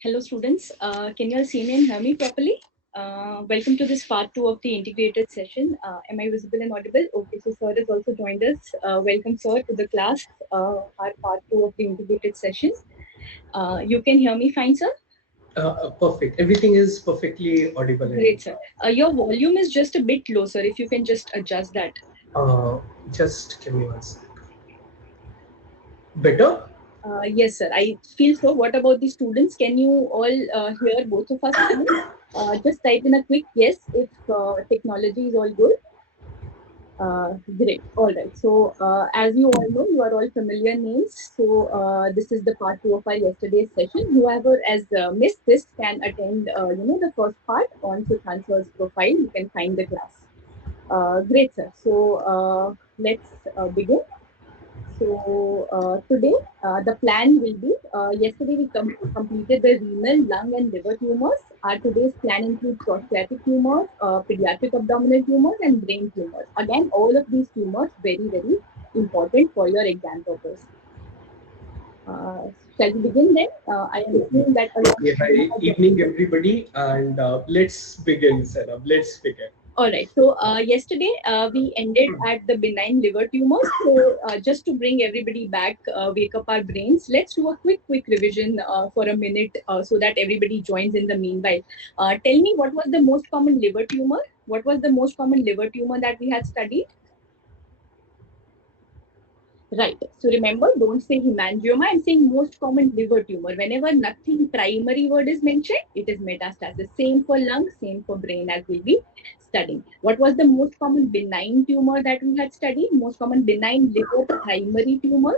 Hello students, can you all see me and hear me properly? Welcome to this part 2 of the integrated session. Am I visible and audible? Okay, so sir has also joined us. Welcome sir to the class, our part 2 of the integrated session. You can hear me fine sir? Perfect. Everything is perfectly audible. Great sir. Your volume is just a bit low sir, if you can just adjust that. Uh, just give me one sec. Better? Yes sir, I feel so. What about the students? Can you all hear both of us fine? Just type in a quick yes if technology is all good. Great. All right. So, as you all know, you are all familiar names. So, this is the part 2 of our yesterday's session. Whoever has missed this can attend, the first part on Sushant Sir's profile. You can find the class. Great, sir. So, let's begin. So today the plan will be, yesterday we completed the renal, lung and liver tumors. Our today's plan includes prostatic tumors, pediatric abdominal tumors and brain tumors. Again, all of these tumors very, very important for your exam purpose. Shall we begin then? I am assuming that a lot of Yeah, hi, students are. evening everybody, and let's begin, Zainab. Let's begin. All right. So yesterday we ended at the benign liver tumors. So just to bring everybody back, wake up our brains. Let's do a quick revision for a minute so that everybody joins in the meanwhile. Tell me, what was the most common liver tumor? What was the most common liver tumor that we had studied? Right. So remember, don't say hemangioma. I'm saying most common liver tumor. Whenever nothing primary word is mentioned, it is metastasis. Same for lung, same for brain, as we'll be studying. What was the most common benign tumor that we had studied? Most common benign liver primary tumor.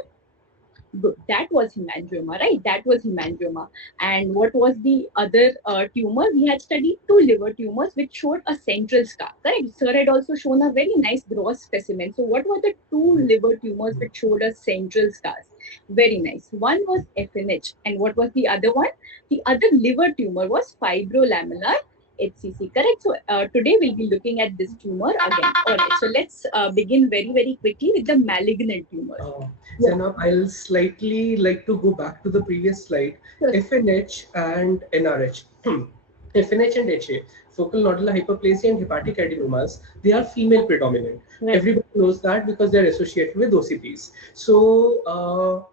Good. That was hemangioma, right? That was hemangioma. And what was the other tumor? We had studied two liver tumors which showed a central scar, correct? Sir had also shown a very nice gross specimen. So what were the two liver tumors which showed us central scars? Very nice. One was FNH. And what was the other one? The other liver tumor was fibrolamellar HCC, correct? So today we'll be looking at this tumor again. All right. So let's begin very quickly with the malignant tumors. Yeah. Zainab, I'll slightly like to go back to the previous slide. Sure. FNH and NRH. FNH and HA, focal nodular hyperplasia and hepatic adenomas, they are female predominant. Right. Everybody knows that because they're associated with OCPs. So,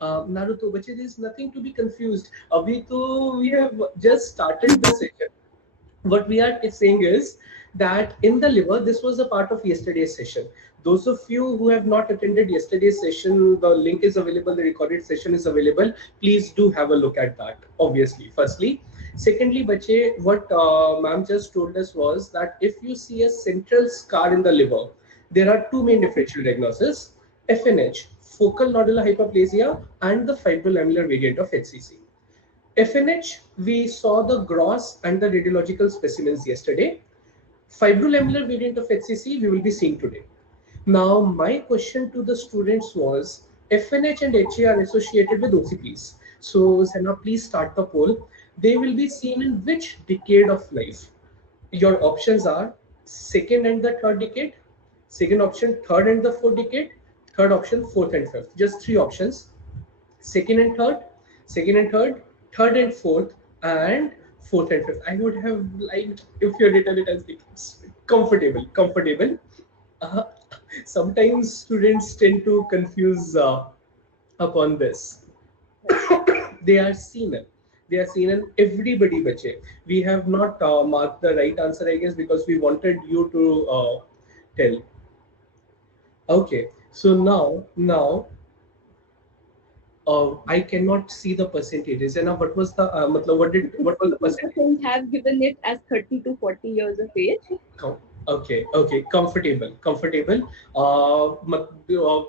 Naruto, but there is nothing to be confused. Abhi to we have just started the session. What we are saying is that in the liver, this was a part of yesterday's session. Those of you who have not attended yesterday's session, the link is available, the recorded session is available. Please do have a look at that, obviously, firstly. Secondly, bache, what ma'am just told us was that if you see a central scar in the liver, there are two main differential diagnoses: FNH, focal nodular hyperplasia, and the fibrolamellar variant of HCC. FNH, we saw the gross and the radiological specimens yesterday. Fibrolamellar variant of HCC, we will be seeing today. Now, my question to the students was, FNH and HA are associated with OCPs. So, Zena, please start the poll. They will be seen in which decade of life? Your options are second and the third decade, second option, third and the fourth decade, third option, fourth and fifth. Just three options: second and third, second and third, third and fourth, and fourth and fifth. I would have liked if you had written it as comfortable, comfortable. Uh, Sometimes students tend to confuse upon this. They are seen. They are seen in everybody, bache. We have not marked the right answer, I guess, because we wanted you to tell. Okay, so now I cannot see the percentages. And now, what was the what was the percentage? Have given it as 30 to 40 years of age. Okay, comfortable, comfortable.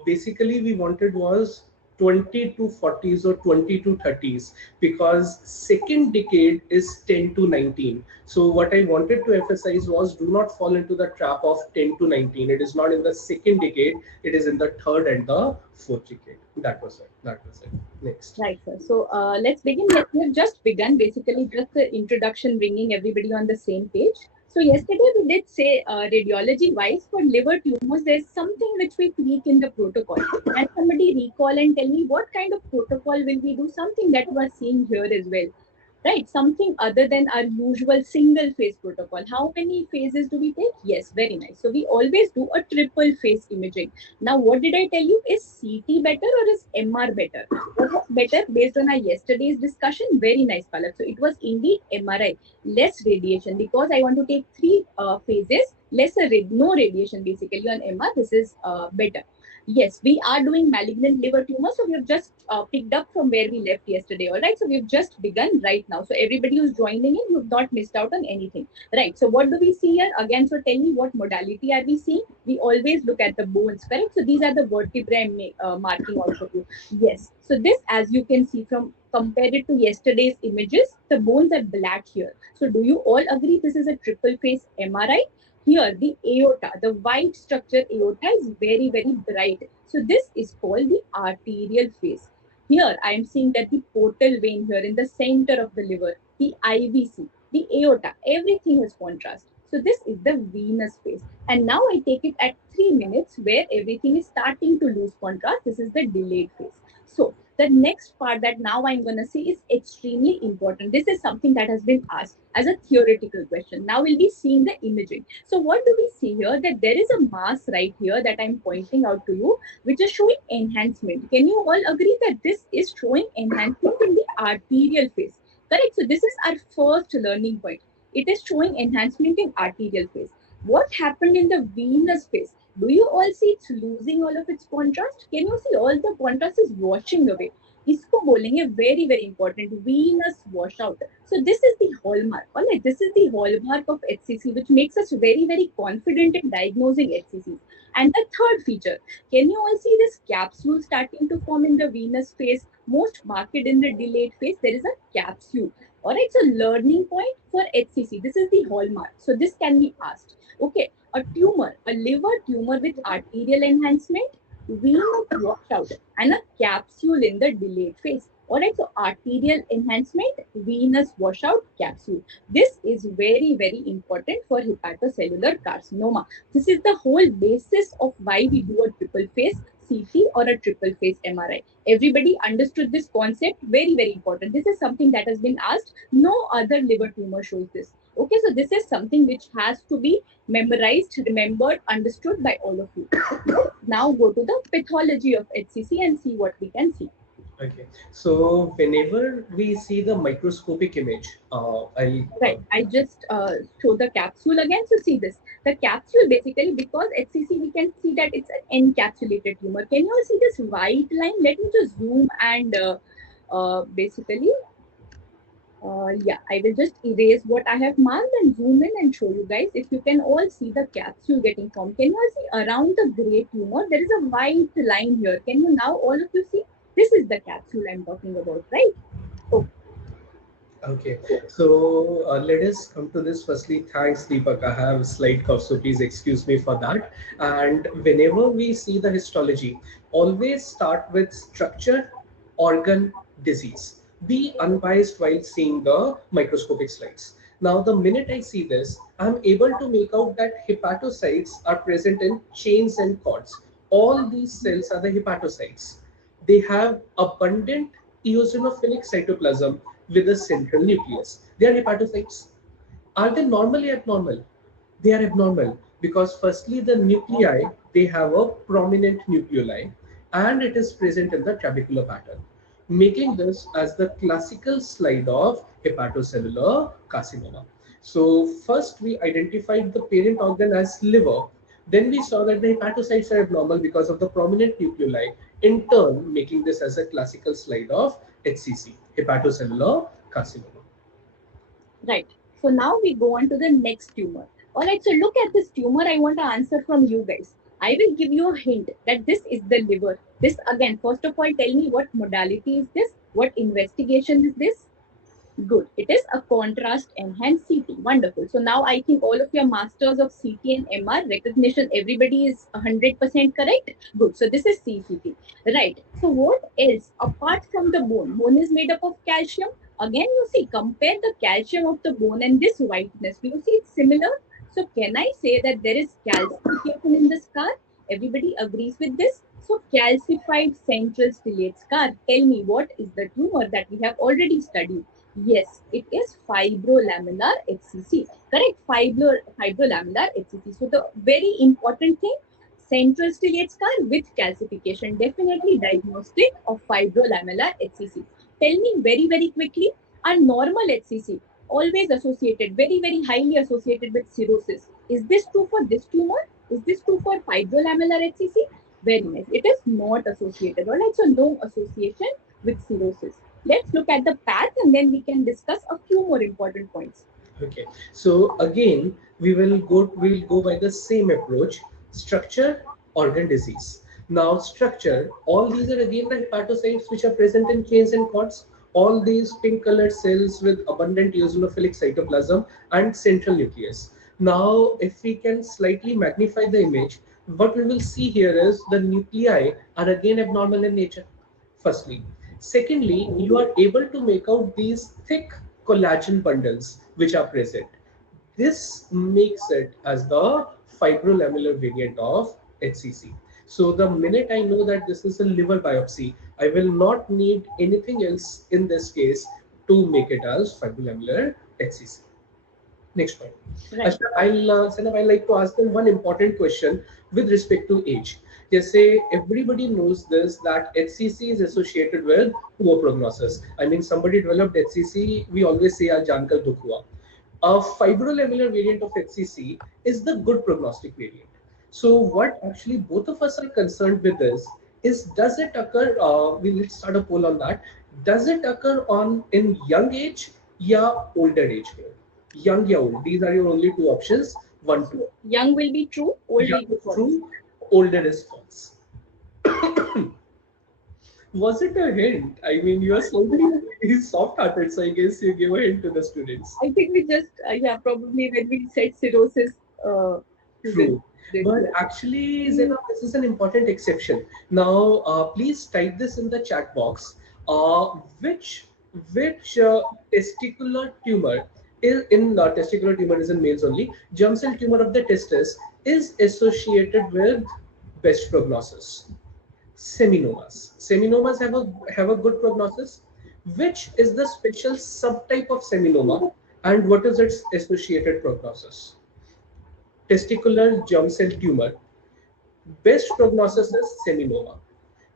Basically, we wanted was 20 to 40s or 20 to 30s because second decade is 10 to 19. So what I wanted to emphasize was do not fall into the trap of 10 to 19. It is not in the second decade, it is in the third and the fourth decade. That was it. That was it. Next. Right, sir. So let's begin. We have just begun, basically just the introduction, bringing everybody on the same page. So yesterday we did say radiology wise for liver tumors, there's something which we tweak in the protocol. And somebody recall and tell me what kind of protocol will we do? Something that we are seeing here as well, right? Something other than our usual single phase protocol. How many phases do we take? Yes, very nice. So we always do a triple phase imaging. Now, what did I tell you? Is CT better or is MR better? What was better based on our yesterday's discussion? Very nice, Palak. So it was indeed MRI, less radiation, because I want to take three phases, no radiation basically on MR. This is better. Yes, we are doing malignant liver tumor. So we have just picked up from where we left yesterday. All right. So we've just begun right now. So everybody who's joining in, you've not missed out on anything. Right. So what do we see here? Again, so tell me what modality are we seeing? We always look at the bones, correct? So these are the vertebrae I'm marking out for you. Yes. So this, as you can see from compared it to yesterday's images, the bones are black here. So do you all agree this is a triple phase MRI? Here, the aorta, the white structure aorta is very, very bright. So this is called the arterial phase. Here, I am seeing that the portal vein here in the center of the liver, the IVC, the aorta, everything has contrast. So this is the venous phase. And now I take it at 3 minutes where everything is starting to lose contrast. This is the delayed phase. So the next part that now I'm going to say is extremely important. This is something that has been asked as a theoretical question. Now we'll be seeing the imaging. So what do we see here? That there is a mass right here that I'm pointing out to you, which is showing enhancement. Can you all agree that this is showing enhancement in the arterial phase? Correct. So this is our first learning point. It is showing enhancement in arterial phase. What happened in the venous phase? Do you all see it's losing all of its contrast? Can you see all the contrast is washing away? इसको बोलेंगे very very important, venous washout. So this is the hallmark, all right? This is the hallmark of HCC, which makes us very very confident in diagnosing HCCs. And the third feature, can you all see this capsule starting to form in the venous phase? Most marked in the delayed phase, there is a capsule. All right, so learning point for HCC. This is the hallmark. So this can be asked. Okay, a tumor, a liver tumor with arterial enhancement, venous washout, and a capsule in the delayed phase. All right, so arterial enhancement, venous washout, capsule. This is very, very important for hepatocellular carcinoma. This is the whole basis of why we do a triple phase CT or a triple phase MRI. Everybody understood this concept? Very, very important. This is something that has been asked. No other liver tumor shows this. Okay, so this is something which has to be memorized, remembered, understood by all of you. Now go to the pathology of HCC and see what we can see. Okay, so whenever we see the microscopic image, right. I just show the capsule again. So see this. The capsule basically, because HCC, we can see that it's an encapsulated tumor. Can you all see this white line? Let me just zoom and basically, yeah, I will just erase what I have marked and zoom in and show you guys. If you can all see the capsule getting formed. Can you all see around the gray tumor? There is a white line here. Can you now all of you see? This is the capsule I'm talking about, right? Okay. Okay, so let us come to this. Firstly, thanks, Deepak. I have a slight cough, so please excuse me for that. And whenever we see the histology, always start with structure, organ, disease. Be unbiased while seeing the microscopic slides. Now, the minute I see this, I'm able to make out that hepatocytes are present in chains and cords. All these cells are the hepatocytes. They have abundant eosinophilic cytoplasm with a central nucleus. They are hepatocytes. Are they normally abnormal? They are abnormal because firstly the nuclei, they have a prominent nucleoli and it is present in the trabecular pattern, making this as the classical slide of hepatocellular carcinoma. So first we identified the parent organ as liver. Then we saw that the hepatocytes are abnormal because of the prominent nucleoli, in turn making this as a classical slide of HCC, hepatocellular carcinoma. Right. So now we go on to the next tumor. All right. So look at this tumor. I want to answer from you guys. I will give you a hint that this is the liver. This again, first of all, tell me what modality is this? What investigation is this? Good. It is a contrast enhanced CT. Wonderful. So now I think all of your masters of CT and MR recognition, everybody is 100% correct. Good. So this is CCT. Right. So what else apart from the bone? Bone is made up of calcium. Again, you see, compare the calcium of the bone and this whiteness. Do you see it's similar? So can I say that there is calcification in the scar? Everybody agrees with this. So calcified central striate scar. Tell me, what is the tumor that we have already studied? Yes, it is fibrolamellar HCC. Correct? Fibrolamellar HCC. So the very important thing, central striate scar with calcification. Definitely diagnostic of fibrolamellar HCC. Tell me very, very quickly, are normal HCC always associated, very, very highly associated with cirrhosis? Is this true for this tumor? Is this true for fibrolamellar HCC? Very nice. It is not associated. All right, so no association with cirrhosis. Let's look at the path and then we can discuss a few more important points. Okay, so again, we will go by the same approach: structure, organ, disease. Now, structure, all these are again the hepatocytes which are present in chains and cords. All these pink-colored cells with abundant eosinophilic cytoplasm and central nucleus. Now, if we can slightly magnify the image, what we will see here is the nuclei are again abnormal in nature. Firstly, secondly, you are able to make out these thick collagen bundles which are present. This makes it as the fibrolamellar variant of HCC. So the minute I know that this is a liver biopsy, I will not need anything else in this case to make it as fibrolamellar HCC. Next point. Right. Sanab, I'd like to ask them one important question with respect to age. Just say everybody knows this, that HCC is associated with poor prognosis. I mean, somebody developed HCC, we always say, "Aaj jaankar dukh hua." A fibrolamellar variant of HCC is the good prognostic variant. So, what actually both of us are concerned with is does it occur? Let's start a poll on that. Does it occur on in young age, or older age group? Young or old. These are your only two options. One, two. Young will be true, old Young will be is false. true, older is false. Was it a hint? I mean, you are slightly soft-hearted, so I guess you give a hint to the students. I think we just, yeah, probably when we said cirrhosis, True. But actually, Zainab, this is an important exception. Now, please type this in the chat box. Which testicular tumor is in testicular tumor is in males only. Germ cell tumor of the testis is associated with best prognosis. Seminomas. Seminomas have a good prognosis. Which is the special subtype of seminoma, and what is its associated prognosis? Testicular germ cell tumor. Best prognosis is seminoma.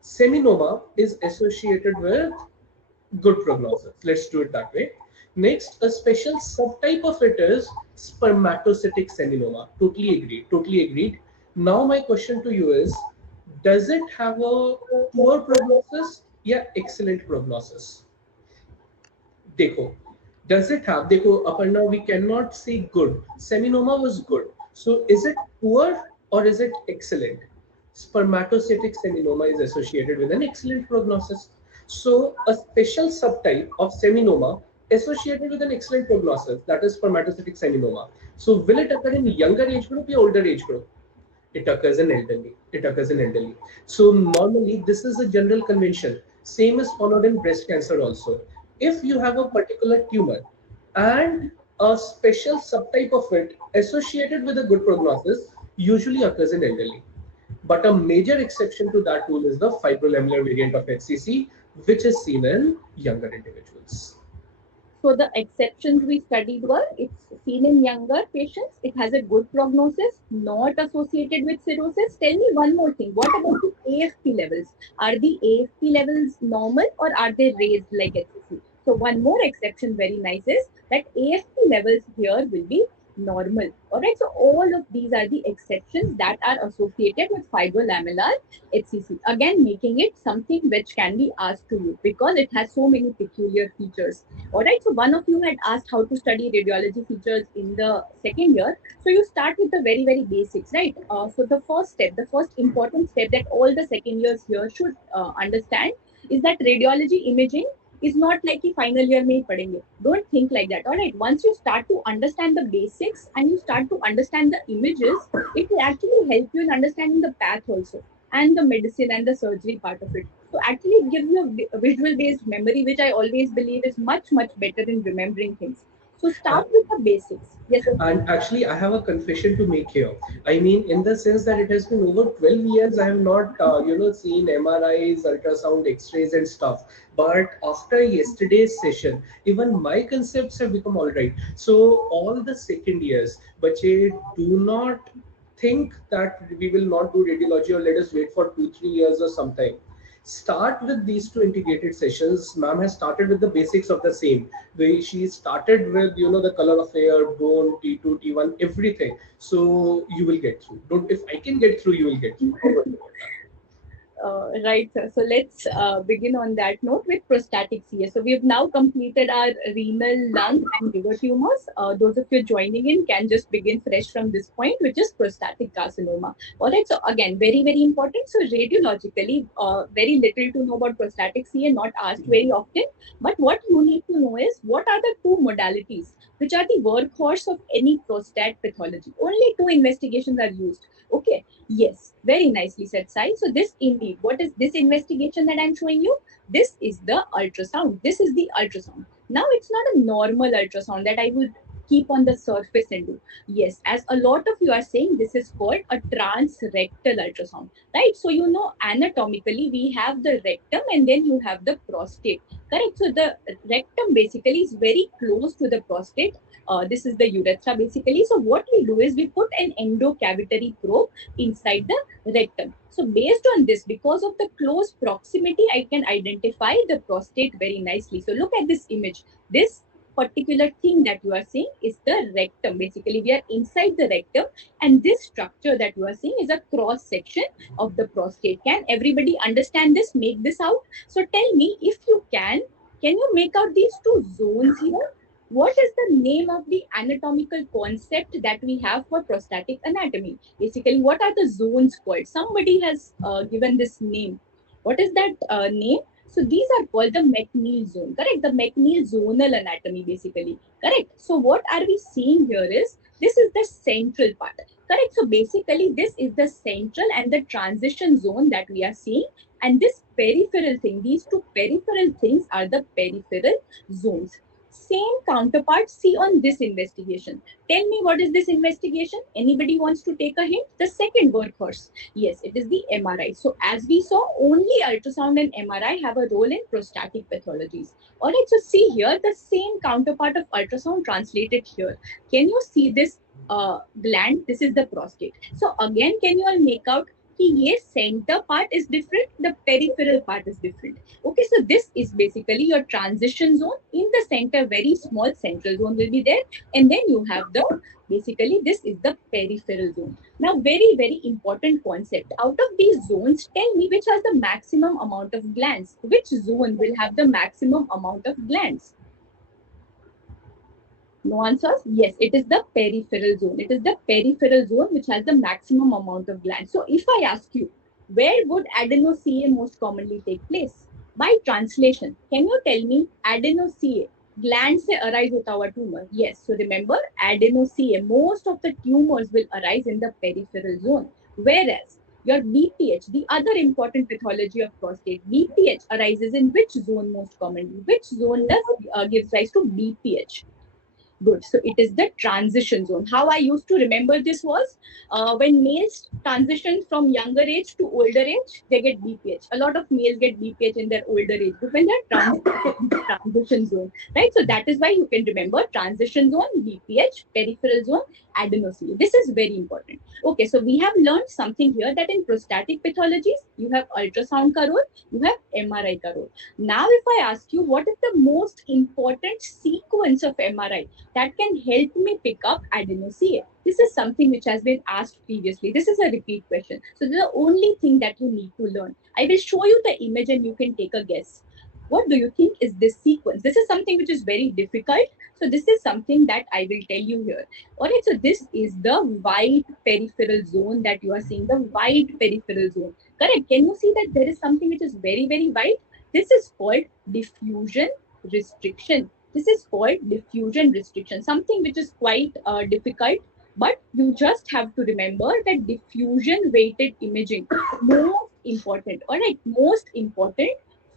Seminoma is associated with good prognosis. Let's do it that way. Next, a special subtype of it is spermatocytic seminoma. Totally agreed. Totally agreed. Now, my question to you is: does it have a poor prognosis? Yeah, excellent prognosis. देखो, does it have, देखो, Aparna, we cannot say good. Seminoma was good. So is it poor or is it excellent? Spermatocytic seminoma is associated with an excellent prognosis. So a special subtype of seminoma associated with an excellent prognosis, that is spermatocytic seminoma. So will it occur in younger age group or older age group? It occurs in elderly. It occurs in elderly. So normally this is a general convention. Same is followed in breast cancer also. If you have a particular tumor and a special subtype of it associated with a good prognosis, usually occurs in elderly. But a major exception to that rule is the fibrolamellar variant of HCC, which is seen in younger individuals. So the exceptions we studied were, it's seen in younger patients, it has a good prognosis, not associated with cirrhosis. Tell me one more thing. What about the AFP levels? Are the AFP levels normal or are they raised like HCC? So one more exception, very nice, is that AFP levels here will be normal. All right. So all of these are the exceptions that are associated with fibrolamellar HCC. Again, making it something which can be asked to you because it has so many peculiar features. All right, so one of you had asked how to study radiology features in the second year. So you start with the very, very basics, right? So the first step, the first important step that all the second years here should understand is that radiology imaging is not like कि final year में ही पढ़ेंगे. Don't think like that. All right. Once you start to understand the basics and you start to understand the images, it will actually help you in understanding the path also and the medicine and the surgery part of it. So actually it gives you a visual based memory, which I always believe is much, much better in remembering things. So start with the basics. Yes, sir. And actually, I have a confession to make here. I mean, in the sense that it has been over 12 years, I have not, seen MRIs, ultrasound, X-rays, and stuff. But after yesterday's session, even my concepts have become all right. So all the second years, bache, do not think that we will not do radiology or let us wait for 2 3 years or something. Start with these two integrated sessions. Ma'am has started with the basics of the same. She started with the color of hair, bone, T2, T1, everything. So you will get through. Don't If I can get through, you will get through. Don't worry about that. Right, sir. So let's begin on that note with prostatic CA. So we've now completed our renal, lung, and liver tumors. Those of you joining in can just begin fresh from this point, which is prostatic carcinoma. All right. So again, very, very important. So radiologically, very little to know about prostatic CA, not asked very often. But what you need to know is what are the two modalities which are the workhorse of any prostate pathology. Only two investigations are used. Okay. Yes, very nicely said, Sai. So this indeed, what is this investigation that I'm showing you? This is the ultrasound. This is the ultrasound. Now it's not a normal ultrasound that I would keep on the surface and do. Yes, as a lot of you are saying, this is called a transrectal ultrasound, right? So you know anatomically we have the rectum and then you have the prostate, correct? So the rectum basically is very close to the prostate. This is the urethra basically. So what we do is we put an endocavitary probe inside the rectum. So based on this, because of the close proximity, I can identify the prostate very nicely. So look at this image. This particular thing that you are seeing is the rectum. Basically, we are inside the rectum, and this structure that you are seeing is a cross section of the prostate. Can everybody understand this? Make this out. So tell me if you can you make out these two zones here? What is the name of the anatomical concept that we have for prostatic anatomy? Basically, what are the zones called? Somebody has given this name. What is that name? So these are called the McNeil zone, correct? The McNeil zonal anatomy, basically, correct? So what are we seeing here is this is the central part, correct? So basically, this is the central and the transition zone that we are seeing, and this peripheral thing, these two peripheral things are the peripheral zones. Same counterpart see on this investigation. Tell me what is this investigation? Anybody wants to take a hint? The second workhorse. Yes, it is the MRI. So as we saw, only ultrasound and MRI have a role in prostatic pathologies. All right, so see here the same counterpart of ultrasound translated here. Can you see this gland? This is the prostate. So again, can you all make out कि ये center part is different, the peripheral part is different. Okay, so this is basically your transition zone. In the center, very small central zone will be there, and then you have the basically this is the peripheral zone. Now, very, very important concept. Out of these zones, tell me which has the maximum amount of glands. Which zone will have the maximum amount of glands? No answers? Yes, it is the peripheral zone. It is the peripheral zone which has the maximum amount of glands. So if I ask you, where would adeno-CA most commonly take place? By translation, can you tell me adeno-CA, gland se arise hota hua tumor? Yes, so remember adeno-CA, most of the tumors will arise in the peripheral zone. Whereas your BPH, the other important pathology of prostate, BPH arises in which zone most commonly? Which zone does gives rise to BPH? Good. So it is the transition zone. How I used to remember this was when males transition from younger age to older age, they get BPH. A lot of males get BPH in their older age, but when they're transition zone, right? So that is why you can remember transition zone, BPH, peripheral zone, adenosine. This is very important. Okay, so we have learned something here that in prostatic pathologies, you have ultrasound ka role, you have MRI ka role. Now, if I ask you what is the most important sequence of MRI that can help me pick up adeno-CA? This is something which has been asked previously. This is a repeat question. So this is the only thing that you need to learn. I will show you the image and you can take a guess. What do you think is this sequence? This is something which is very difficult. So this is something that I will tell you here. All right, so this is the wide peripheral zone that you are seeing, the wide peripheral zone. Correct? Can you see that there is something which is very, very wide? This is called diffusion restriction. This is called diffusion restriction, something which is quite difficult, but you just have to remember that diffusion weighted imaging, most important. All right, most important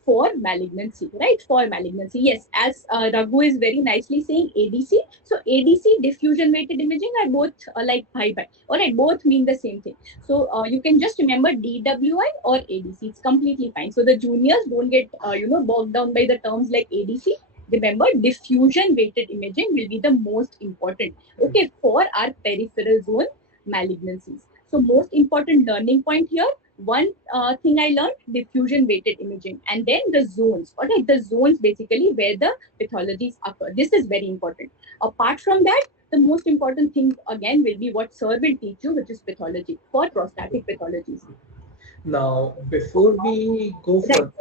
for malignancy, right? For malignancy, yes. As Raghu is very nicely saying, ADC. So ADC, diffusion weighted imaging, are both like bye. All right, both mean the same thing. So you can just remember DWI or ADC. It's completely fine. So the juniors don't get bogged down by the terms like ADC. Remember, diffusion weighted imaging will be the most important. Okay, for our peripheral zone malignancies. So most important learning point here, one thing I learned, diffusion weighted imaging, and then the zones. All right, the zones basically where the pathologies occur. This is very important. Apart from that, the most important thing again will be what sir will teach you, which is pathology for prostatic pathologies. Now, before we go Right. further,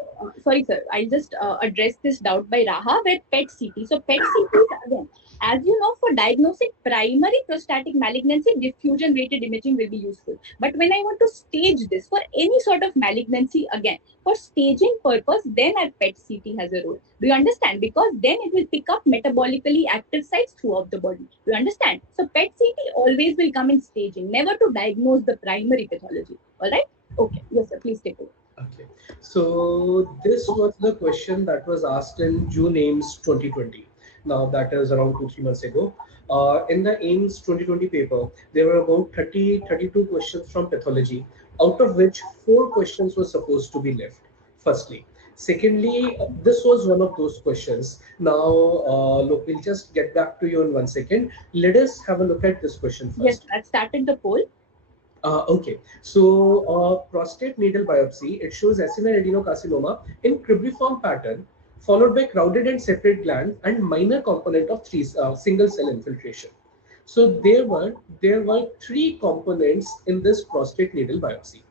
Sorry, sir. I'll just address this doubt by Raha with PET CT. So PET CT is again, as you know, for diagnosing primary prostatic malignancy, diffusion weighted imaging will be useful. But when I want to stage this for any sort of malignancy, again, for staging purpose, then our PET CT has a role. Do you understand? Because then it will pick up metabolically active sites throughout the body. Do you understand? So PET CT always will come in staging, never to diagnose the primary pathology. All right? Okay. Yes, sir. Please take over. okay. So this was the question that was asked in June AIMS 2020. Now that is around 2-3 months ago. In the AIMS 2020 paper, there were about 32 questions from pathology, out of which 4 questions were supposed to be left. Firstly. Secondly, this was one of those questions. Now, look, we'll just get back to you in 1 second. Let us have a look at this question Yes, first. I've started the poll. Okay, so prostate needle biopsy, it shows acinar adenocarcinoma in cribriform pattern, followed by crowded and separate gland and minor component of single cell infiltration. So there were 3 components in this prostate needle biopsy.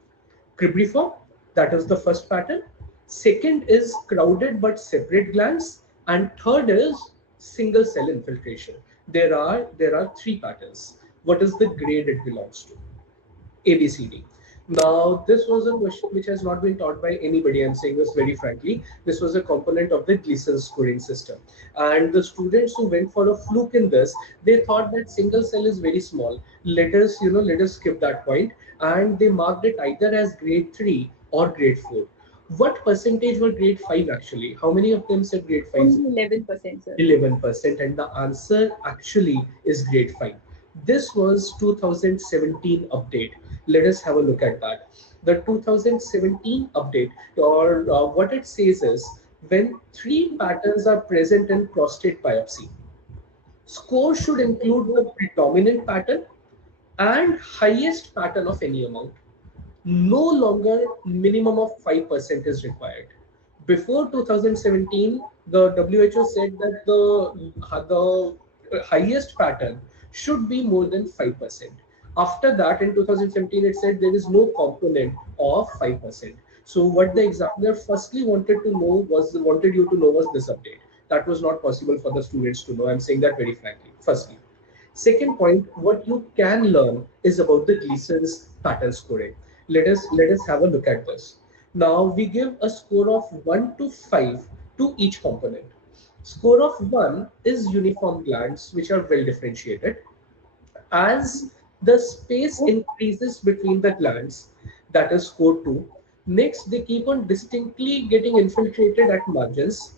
Cribriform, that is the first pattern. Second is crowded but separate glands, and third is single cell infiltration. There are 3 patterns. What is the grade it belongs to? ABCD. Now, this was a question which has not been taught by anybody. I'm saying this very frankly. This was a component of the Gleason scoring system. And the students who went for a fluke in this, they thought that single cell is very small. Let us skip that point. And they marked it either as grade 3 or grade 4. What percentage were grade 5 actually? How many of them said grade 5? Only 11%, sir. 11%, and the answer actually is grade 5. This was 2017 update. Let us have a look at that. The 2017 update, or what it says is, when 3 patterns are present in prostate biopsy, score should include the predominant pattern and highest pattern of any amount. No longer minimum of 5% is required. Before 2017, the WHO said that the highest pattern should be more than 5%. After that, in 2017, it said there is no component of 5%. So what the examiner firstly wanted you to know was this update. That was not possible for the students to know. I'm saying that very frankly. Firstly. Second point, what you can learn is about the Gleason's pattern scoring. Let us have a look at this. Now we give a score of 1 to 5 to each component. Score of 1 is uniform glands which are well differentiated. As the space increases between the glands, that is score 2. Next, they keep on distinctly getting infiltrated at margins,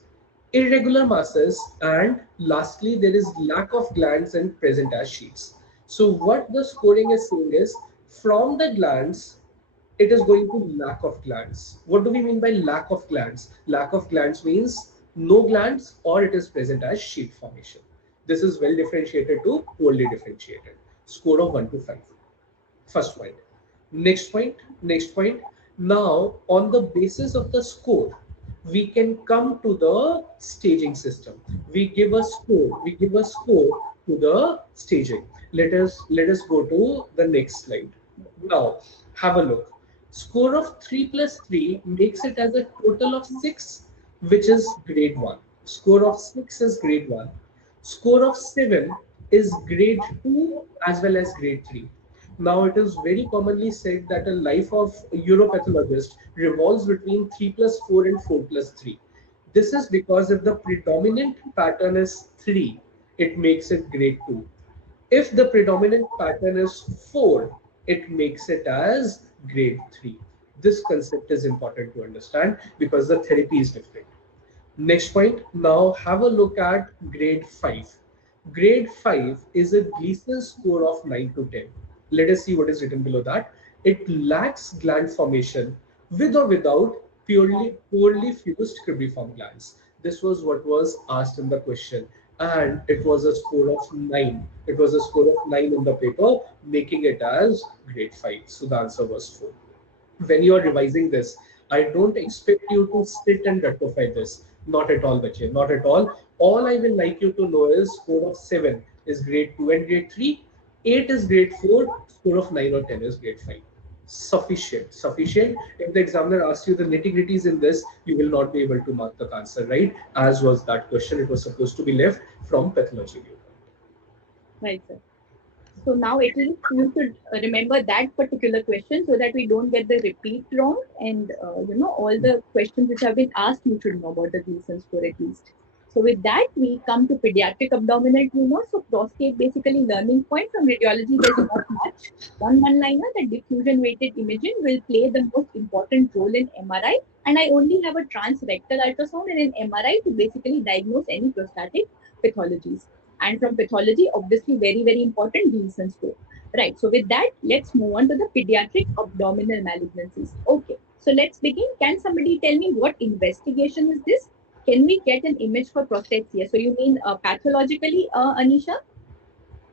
irregular masses, and lastly, there is lack of glands and present as sheets. So what the scoring is saying is, from the glands, it is going to lack of glands. What do we mean by lack of glands? Lack of glands means no glands or it is present as sheet formation. This is well differentiated to poorly differentiated. Score of 1 to 5. First point. Next point. Now, on the basis of the score, we can come to the staging system. We give a score to the staging. Let us go to the next slide. Now, have a look. Score of 3 plus 3 makes it as a total of 6, which is grade 1. Score of 6 is grade 1. Score of 7 is grade 2 as well as grade 3. Now, it is very commonly said that a life of a uropathologist revolves between 3 plus 4 and 4 plus 3. This is because if the predominant pattern is 3, it makes it grade 2. If the predominant pattern is 4, it makes it as grade 3. This concept is important to understand because the therapy is different. Next point, now have a look at grade 5. Grade 5 is a Gleason score of 9 to 10. Let us see what is written below that. It lacks gland formation with or without poorly fused cribriform glands. This was what was asked in the question, and it was a score of 9. It was a score of 9 in the paper, making it as grade 5. So the answer was 4. When you are revising this, I don't expect you to sit and rectify this. Not at all, Bache. Not at all. All I will like you to know is score of 7 is grade 2 and grade 3, 8 is grade 4, score of 9 or 10 is grade 5. Sufficient. Sufficient. If the examiner asks you the nitty-gritties in this, you will not be able to mark the answer, right? As was that question. It was supposed to be left from pathology. Right, sir. So now at least you should remember that particular question so that we don't get the repeat wrong. And all the questions which have been asked, you should know about the reasons for at least. So with that, we come to pediatric abdominal tumor. So prostate basically learning point from radiology. There's not much. One-liner that diffusion weighted imaging will play the most important role in MRI. And I only have a transrectal ultrasound and an MRI to basically diagnose any prostatic pathologies. And from pathology, obviously very, very important Gleason score. Right. So with that, let's move on to the pediatric abdominal malignancies. Okay. So let's begin. Can somebody tell me what investigation is this? Can we get an image for prostate here? So you mean pathologically, Anisha?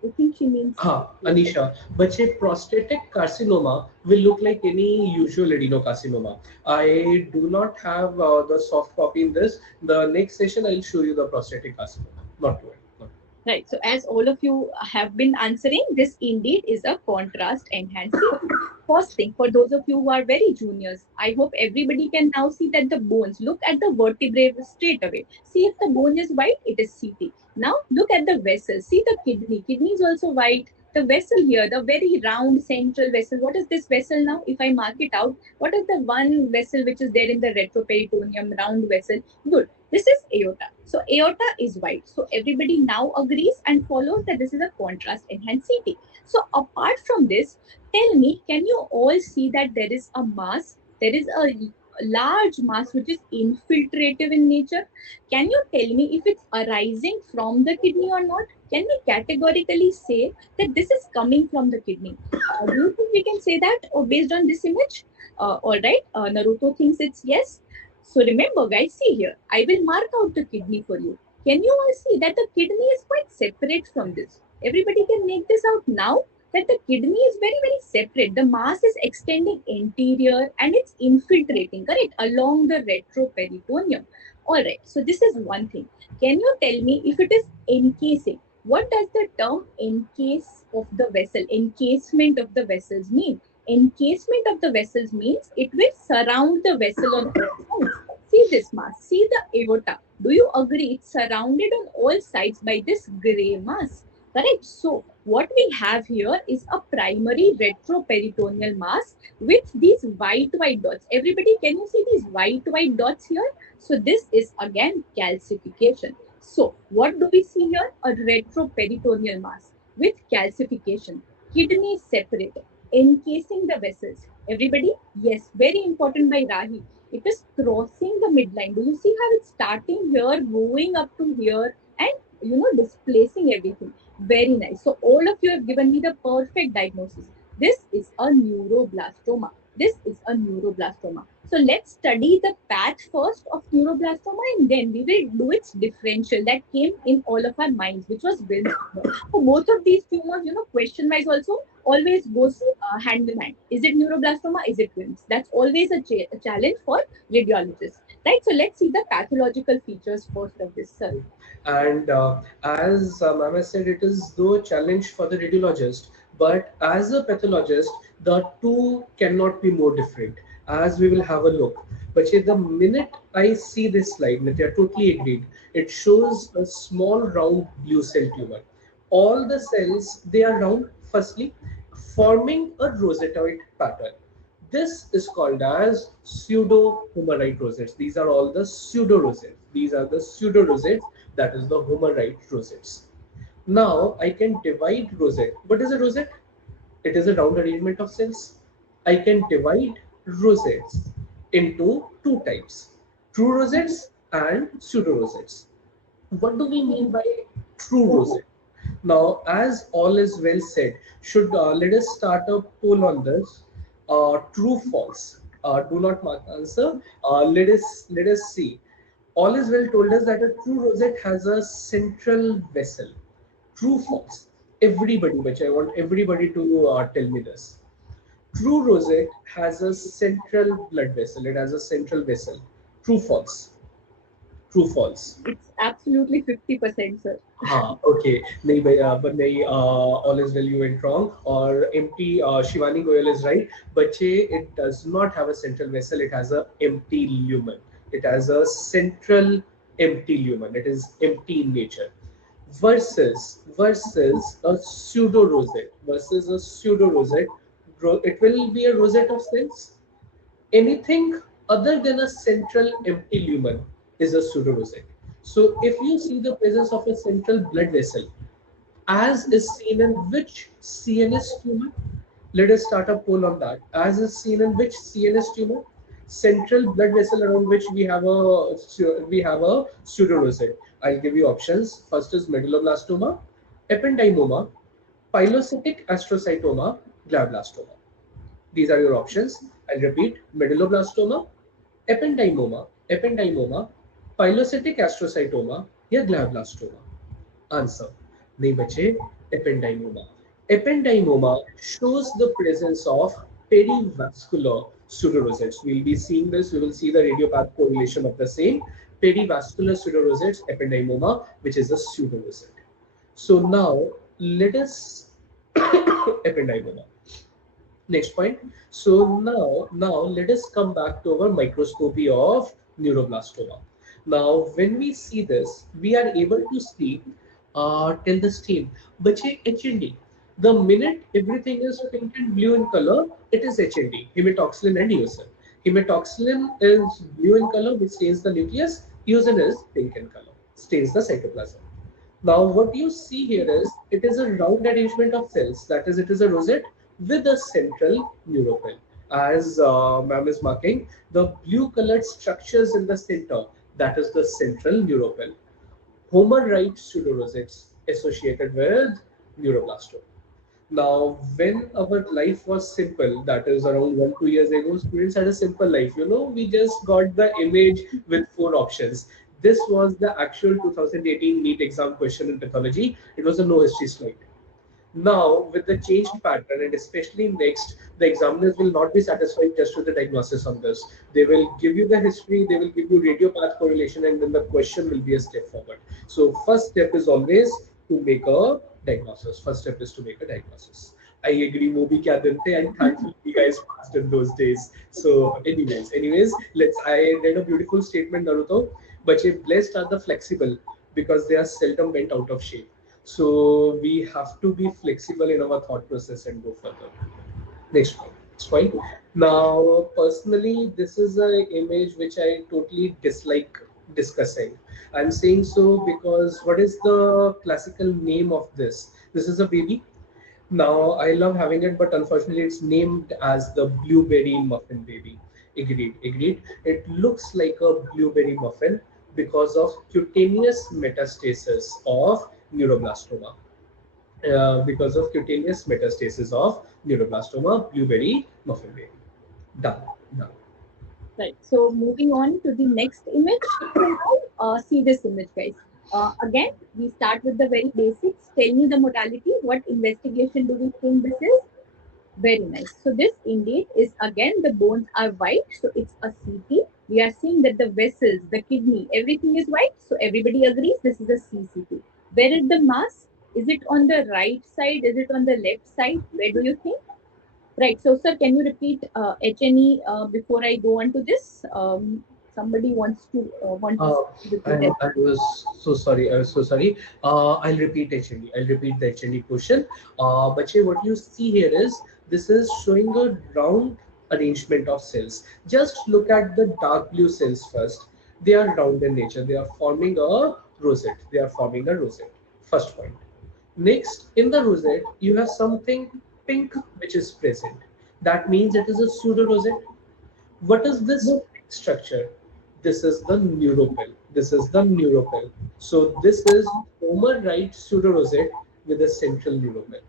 I think she means. Anisha, but a prostatic carcinoma will look like any usual adenocarcinoma. I do not have the soft copy in this. The next session, I'll show you the prostatic carcinoma. Not to worry. Right. So as all of you have been answering, this indeed is a contrast enhancing. First thing, for those of you who are very juniors, I hope everybody can now see that the bones, look at the vertebrae straight away. See if the bone is white, it is CT. Now look at the vessel. See the kidney. Kidney is also white. The vessel here, the very round central vessel. What is this vessel now? If I mark it out, what is the one vessel which is there in the retroperitoneum, round vessel? Good. This is aorta. So aorta is white. So everybody now agrees and follows that this is a contrast enhanced CT. So apart from this, tell me, can you all see that there is a mass? There is a large mass which is infiltrative in nature. Can you tell me if it's arising from the kidney or not? Can we categorically say that this is coming from the kidney? Do you think we can say that or based on this image? All right, Naruto thinks it's yes. So remember, guys, see here, I will mark out the kidney for you. Can you all see that the kidney is quite separate from this? Everybody can make this out now that the kidney is very, very separate. The mass is extending anterior and it's infiltrating, correct, along the retroperitoneum. All right, so this is one thing. Can you tell me if it is encasing? What does the term encase of the vessel, encasement of the vessels mean? Encasement of the vessels means it will surround the vessel on all sides. See this mass, see the aorta. Do you agree it's surrounded on all sides by this gray mass? Correct. So what we have here is a primary retroperitoneal mass with these white dots. Everybody, can you see these white dots here? So this is again calcification. So what do we see here? A retroperitoneal mass with calcification. Kidney separated, encasing the vessels. Everybody, yes, very important by Rahi. It is crossing the midline. Do you see how it's starting here, going up to here, and displacing everything? Very nice. So all of you have given me the perfect diagnosis. This is a neuroblastoma. This is a neuroblastoma. So let's study the path first of neuroblastoma and then we will do its differential that came in all of our minds, which was Wilms tumor. So both of these tumors, question wise also always goes hand in hand. Is it neuroblastoma? Is it Wilms? That's always a challenge for radiologists. Right. So let's see the pathological features first of this, sir. And as Mama said, it is though a challenge for the radiologist, but as a pathologist, the two cannot be more different, as we will have a look. But yet the minute I see this slide, Nitya, totally agreed. It shows a small round blue cell tumor. All the cells, they are round, firstly, forming a rosetoid pattern. This is called as pseudo-humerite rosettes. These are all the pseudo-rosettes. These are the pseudo-rosettes, that is the humerite rosettes. Now I can divide rosette. What is a rosette? It is a round arrangement of cells. I can divide rosettes into two types: true rosettes and pseudo rosettes. What do we mean by true rosette? Now, as all is well said, should let us start a poll on this. True, false. Do not mark the answer. Let us see. All is well told us that a true rosette has a central vessel. True, false. Everybody, which I want everybody to tell me this. True rosette has a central blood vessel. It has a central vessel. True, false. True, false. It's absolutely 50%, sir. हाँ okay नहीं भैया but नहीं all is well you went wrong or empty Shivani Goyal is right बच्चे it does not have a central vessel, it has a empty lumen, it has a central empty lumen, it is empty in nature. Versus a pseudo rosette, it will be a rosette of cells. Anything other than a central empty lumen is a pseudorosette. So if you see the presence of a central blood vessel, as is seen in which CNS tumor? Let us start a poll on that. As is seen in which CNS tumor? Central blood vessel around which we have a pseudorosette. I'll give you options. First is medulloblastoma, ependymoma, pilocytic astrocytoma, glioblastoma. These are your options. I'll repeat: medulloblastoma, ependymoma, pilocytic astrocytoma, या glioblastoma. Answer: नहीं बचे. Ependymoma. Ependymoma shows the presence of perivascular pseudorosettes. We'll be seeing this. We will see the radiopath correlation of the same. Perivascular pseudorosettes, ependymoma, which is a pseudorosette. So now let us ependymoma. Next point. So now let us come back to our microscopy of neuroblastoma. Now, when we see this, we are able to see tell the stain. Bache HND. The minute everything is pink and blue in color, it is HND, hematoxylin and eosin. Hematoxylin is blue in color, which stains the nucleus. Eosin is pink in color, stains the cytoplasm. Now, what you see here is it is a round arrangement of cells. That is, it is a rosette with a central neuropil. As ma'am is marking, the blue colored structures in the center, that is the central neuropil. Homer writes pseudorosettes associated with neuroblastoma. Now, when our life was simple, that is around 1 2 years ago, students had a simple life. We just got the image with four options. This was the actual 2018 NEET exam question in pathology. It was a no history slide. Now, with the changed pattern, and especially next, the examiners will not be satisfied just with the diagnosis on this. They will give you the history, they will give you radiopath correlation, and then the question will be a step forward. So, first step is always to make a diagnosis. First step is to make a diagnosis. I agree, Mobi kya din the, and thankfully you guys passed in those days. So, anyways, I read a beautiful statement, Naruto. Bache blessed are the flexible because they are seldom bent out of shape. So we have to be flexible in our thought process and go further. Next point. Next point. Now, personally, this is an image which I totally dislike discussing. I'm saying so because what is the classical name of this? This is a baby. Now, I love having it, but unfortunately, it's named as the blueberry muffin baby. Agreed. It looks like a blueberry muffin because of cutaneous metastasis of neuroblastoma. Blueberry muffin baby. Done. Done. Right. So moving on to the next image. So now, see this image, guys. Again, we start with the very basics. Tell me the modality. What investigation do we think this is? Very nice. So this indeed is, again, the bones are white. So it's a CT. We are seeing that the vessels, the kidney, everything is white. So everybody agrees this is a CCT. Where is the mass? Is it on the right side? Is it on the left side? Where do you think? Right. So, sir, can you repeat HNE before I go on to this? Somebody wants Uh, to repeat it. I was so sorry. I'll repeat HND. I'll repeat the HND question. But what you see here is this is showing a round arrangement of cells. Just look at the dark blue cells first. They are round in nature. They are forming a rosette. First point. Next, in the rosette, you have something pink which is present. That means it is a pseudo rosette. What is this structure? This is the neuropil. This is the neuropil. So this is Homer right pseudorosette with a central neuropil.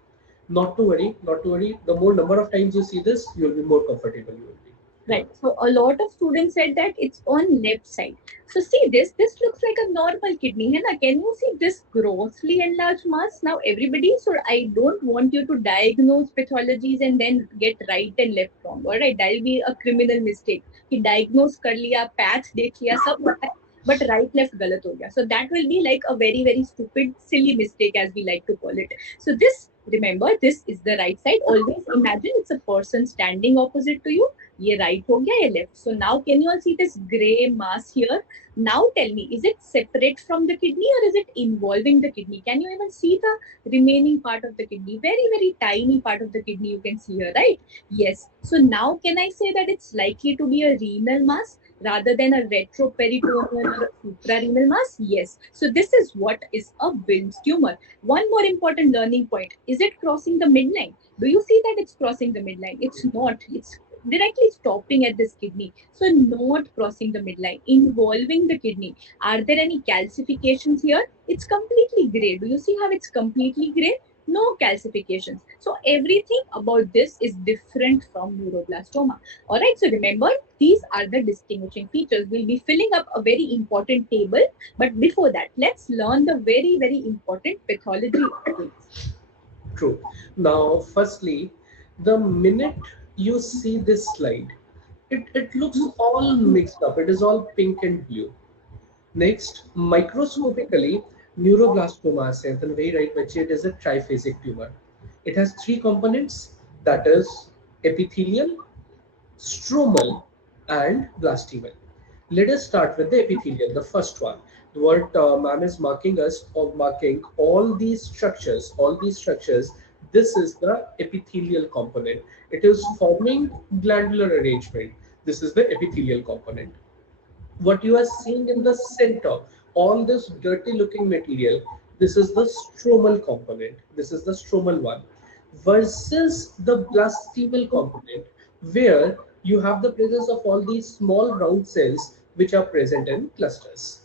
Not to worry, not to worry. The more number of times you see this, you will be more comfortable. You will be. Right. So a lot of students said that it's on left side. So see this. This looks like a normal kidney. Hai na? Can you see this grossly enlarged mass? Now everybody. So I don't want you to diagnose pathologies and then get right and left wrong. All right. That'll be a criminal mistake. कि diagnose कर लिया, path देख लिया, सब पता है, but right left गलत हो गया. So that will be like a very very stupid, silly mistake as we like to call it. So this. Remember, this is the right side. Always imagine it's a person standing opposite to you. ये right हो गया, ये left. So now can you all see this gray mass here? Now tell me, is it separate from the kidney or is it involving the kidney? Can you even see the remaining part of the kidney? Very, very tiny part of the kidney you can see here, right? Yes. So now can I say that it's likely to be a renal mass rather than a retroperitoneal or suprarenal mass? Yes. So this is what is a Wilms tumor. One more important learning point. Is it crossing the midline? Do you see that it's crossing the midline? It's not. It's directly stopping at this kidney. So not crossing the midline, involving the kidney. Are there any calcifications here? It's completely gray. Do you see how it's completely gray? No calcifications. So everything about this is different from neuroblastoma. All right. So remember, these are the distinguishing features. We'll be filling up a very important table. But before that, let's learn the very, very important pathology of things. True. Now, firstly, the minute you see this slide, it looks all mixed up. It is all pink and blue. Next, microscopically, neuroblastoma says, and very right, which it is a triphasic tumor. It has three components, that is epithelial, stromal, and blastemal. Let us start with the epithelial, the first one. What ma'am is marking us or marking all these structures, this is the epithelial component. It is forming glandular arrangement. This is the epithelial component. What you are seeing in the center, all this dirty looking material, this is the stromal component. This is the stromal one versus the blastemal component, where you have the presence of all these small round cells which are present in clusters.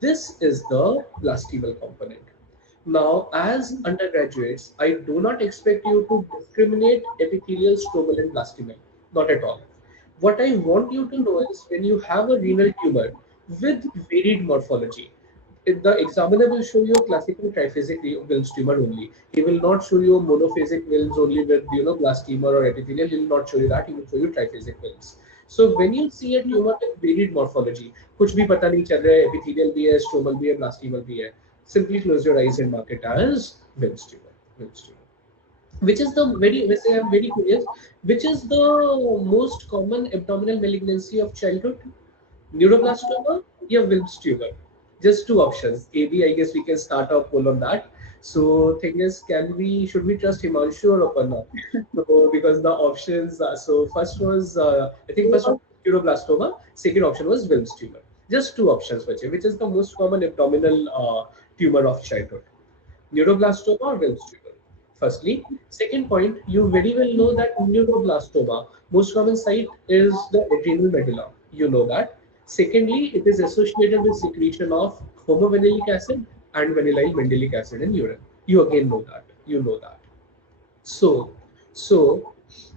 This is the blastemal component. Now, as undergraduates, I do not expect you to discriminate epithelial, stromal, and blastemal. Not at all. What I want you to know is when you have a renal tumor with varied morphology, the examiner will show you a classical triphasic Wilms tumor only. He will not show you a monophasic Wilms only with blastema or epithelial. He will not show you that. He will show you triphasic Wilms. So when you see a tumor with varied morphology, कुछ भी पता नहीं चल रहा है, epithelial भी है, stromal भी है, blastemal भी है. Simply close your eyes and mark it as Wilms tumor. Wilms tumor. Which is the very, let's say I'm very curious, which is the most common abdominal malignancy of childhood? Neuroblastoma or Wilms tumor? Just two options. A, B, I guess we can start our poll on that. So thing is, should we trust Himanshu or Aparna? So because the options, so first was, I think first was neuroblastoma, second option was Wilms tumor. Just two options, which is the most common abdominal tumor of childhood? Neuroblastoma or Wilms tumor? Firstly, second point, you very well know that neuroblastoma, most common site is the adrenal medulla. You know that. Secondly, it is associated with secretion of homovanillic acid and vanillyl mandelic acid in urine. You again know that. You know that. So,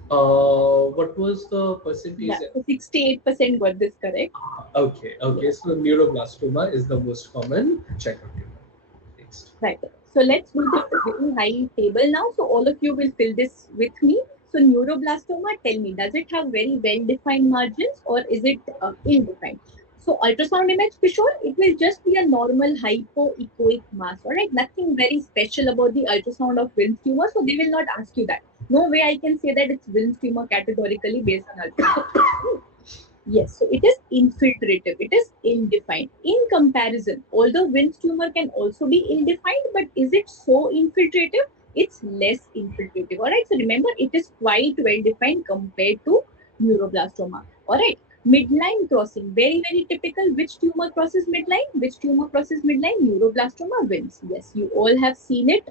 what was the percentage? Yeah, so 68% got this correct. Okay. So neuroblastoma is the most common childhood tumor. Next. Right. So let's do the very high table now. So all of you will fill this with me. So neuroblastoma, tell me, does it have very well-defined margins or is it ill-defined? So ultrasound image, Kishore, it will just be a normal hypoechoic mass, all right? Nothing very special about the ultrasound of Wilms tumor. So they will not ask you that. No way I can say that it's Wilms tumor categorically based on ultrasound. Yes, so it is infiltrative, it is ill-defined. In comparison, although Wilms tumor can also be ill-defined, but is it so infiltrative? It's less infiltrative. All right, so remember, it is quite well-defined compared to neuroblastoma. All right, midline crossing, very, very typical. Which tumor crosses midline? Which tumor crosses midline? Neuroblastoma, Wilms. Yes, you all have seen it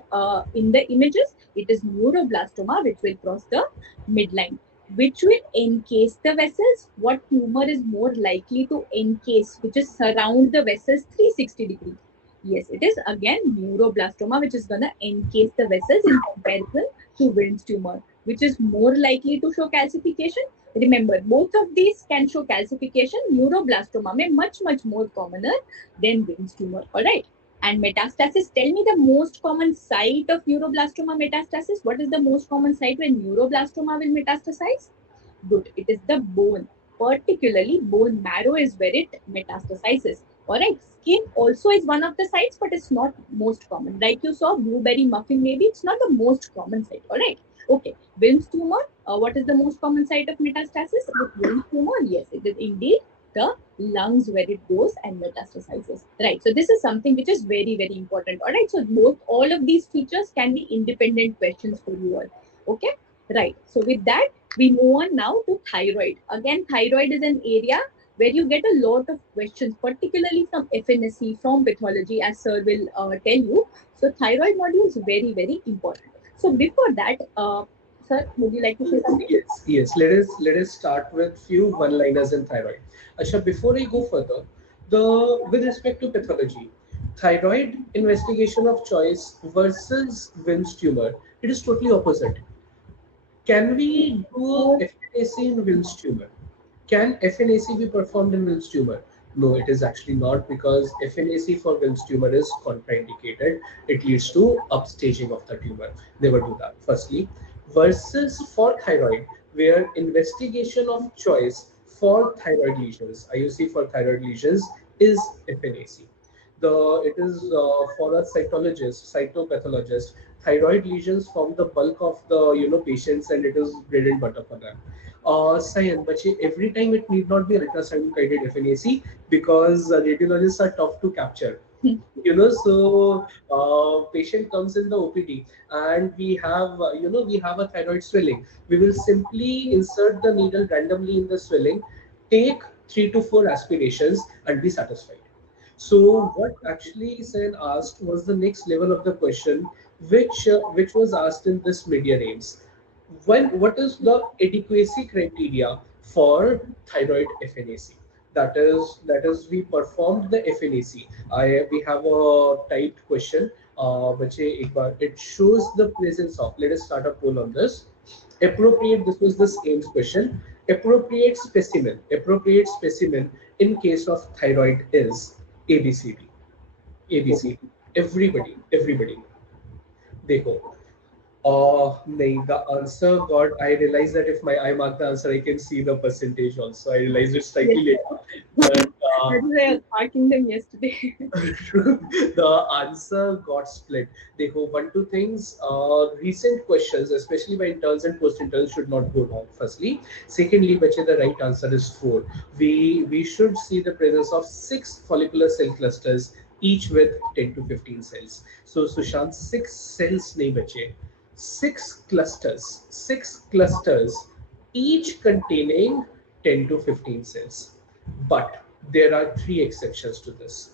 in the images. It is neuroblastoma which will cross the midline. which will encase the vessels. What tumor is more likely to encase, which is surround the vessels 360 degrees? Yes, it is again neuroblastoma, which is going to encase the vessels in comparison to Wilms tumor, which is more likely to show calcification. Remember, both of these can show calcification. Neuroblastoma may much more commoner than Wilms tumor. All right. And metastasis, tell me the most common site of neuroblastoma metastasis. What is the most common site when neuroblastoma will metastasize? Good, it is the bone. Particularly, bone marrow is where it metastasizes. Alright, skin also is one of the sites, but it's not most common. Like you saw, blueberry muffin, maybe it's not the most common site. Alright, okay. Wilms tumor, what is the most common site of metastasis? With Wilms tumor, yes, it is indeed the lungs where it goes and metastasizes. Right. So this is something which is very important. All right. So both all of these features can be independent questions for you all. Okay. Right. So with that, we move on now to thyroid. Again, thyroid is an area where you get a lot of questions, particularly from FNSC, from pathology, as sir will tell you. So thyroid module is very important. So before that, sir, would you like to say something? Yes. Let us start with few one-liners in thyroid. Asha, before I go further, the with respect to pathology, thyroid investigation of choice versus Wilms tumor, it is totally opposite. Can we do FNAC in Wilms tumor? Can FNAC be performed in Wilms tumor? No, it is actually not, because FNAC for Wilms tumor is contraindicated. It leads to upstaging of the tumor. Never do that. Firstly, versus for thyroid, where investigation of choice for thyroid lesions, IUC for thyroid lesions, is FNAC. It is for a cytologist, cytopathologist. Thyroid lesions form the bulk of the patients, and it is bread and butter for them. Cyan, but every time it need not be ultrasound guided FNAC, because radiologists are tough to capture. So patient comes in the OPD, and we have we have a thyroid swelling. We will simply insert the needle randomly in the swelling, take 3 to 4 aspirations, and be satisfied. So what actually Sen asked was the next level of the question, which was asked in this media names. What is the adequacy criteria for thyroid FNAC? That is we performed the FNAC. We have a typed question, which it shows the presence of. Let us start a poll on this. Appropriate. This was the AIMS question. Appropriate specimen. Appropriate specimen in case of thyroid is ABCD. ABCD. Everybody. देखो, nahi, the answer got. I realized that if I mark the answer, I can see the percentage also. I realized it slightly later, but That's why I was marking them yesterday. the answer got split. They hope one two things. Recent questions, especially by interns and post interns, should not go wrong. Firstly, secondly, which the right answer is 4. We should see the presence of 6 follicular cell clusters, each with 10 to 15 cells. So Sushant, 6 cells nahi bache. 6 clusters, each containing 10 to 15 cells. But there are 3 exceptions to this.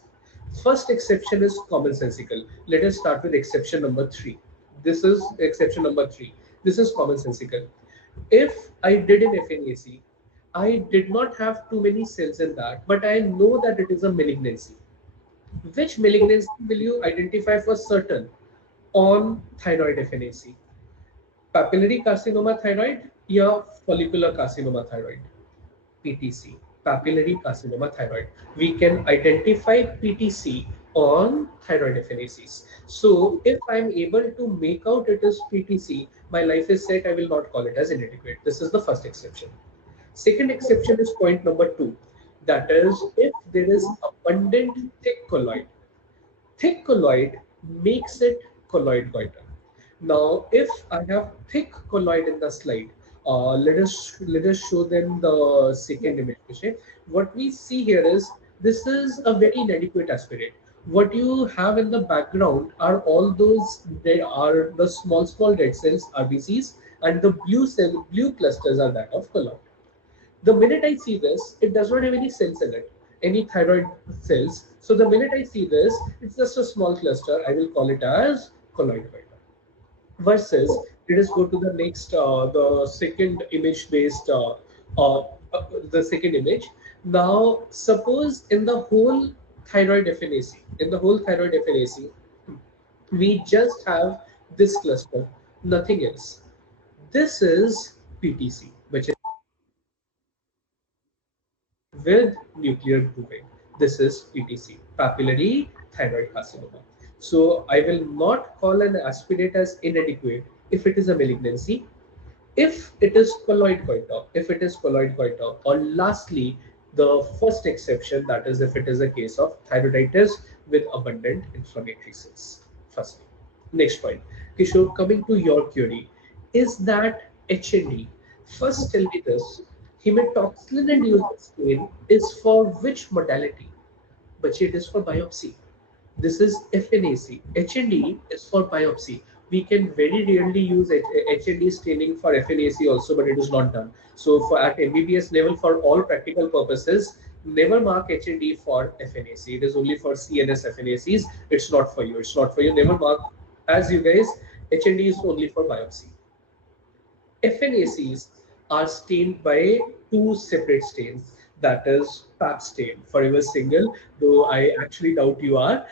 First exception is commonsensical. Let us start with exception number 3. This is exception number 3. This is commonsensical. If I did an FNAC, I did not have too many cells in that, but I know that it is a malignancy. Which malignancy will you identify for certain on thyroid FNAC? Papillary carcinoma thyroid या follicular carcinoma thyroid? PTC, papillary carcinoma thyroid. We can identify PTC on thyroid FNACs. So if I'm able to make out it is PTC, my life is set. I will not call it as inadequate. This is the first exception. Second exception is point number 2. That is, if there is abundant thick colloid. Thick colloid makes it colloid goiter. Now, if I have thick colloid in the slide, let us show them the second image. Okay? What we see here is this is a very inadequate aspirate. What you have in the background are all those, they are the small dead cells, RBCs, and the blue clusters are that of colloid. The minute I see this, it does not have any cells in it, any thyroid cells. So the minute I see this, it's just a small cluster. I will call it as colloid goiter. Versus Let us go to the next, the second image based, the second image. Now, suppose in the whole thyroid FNAC, we just have this cluster, nothing else. This is PTC, which is with nuclear grooving. This is PTC, papillary thyroid carcinoma. So I will not call an aspirate as inadequate if it is a malignancy, if it is colloid goiter, or lastly, the first exception, that is if it is a case of thyroiditis with abundant inflammatory cells. Firstly, next point, Kishore, coming to your query, is that HND? First, tell me this: hematoxylin-induced stain is for which modality? But it is for biopsy. This is FNAC. HND is for biopsy. We can very rarely use HND staining for FNAC also, but it is not done. So for at MBBS level, for all practical purposes, never mark HND for FNAC. It is only for CNS FNACs. It's not for you. It's not for you. Never mark as you guys. HND is only for biopsy. FNACs are stained by two separate stains. That is PAP stain, forever single, though I actually doubt you are.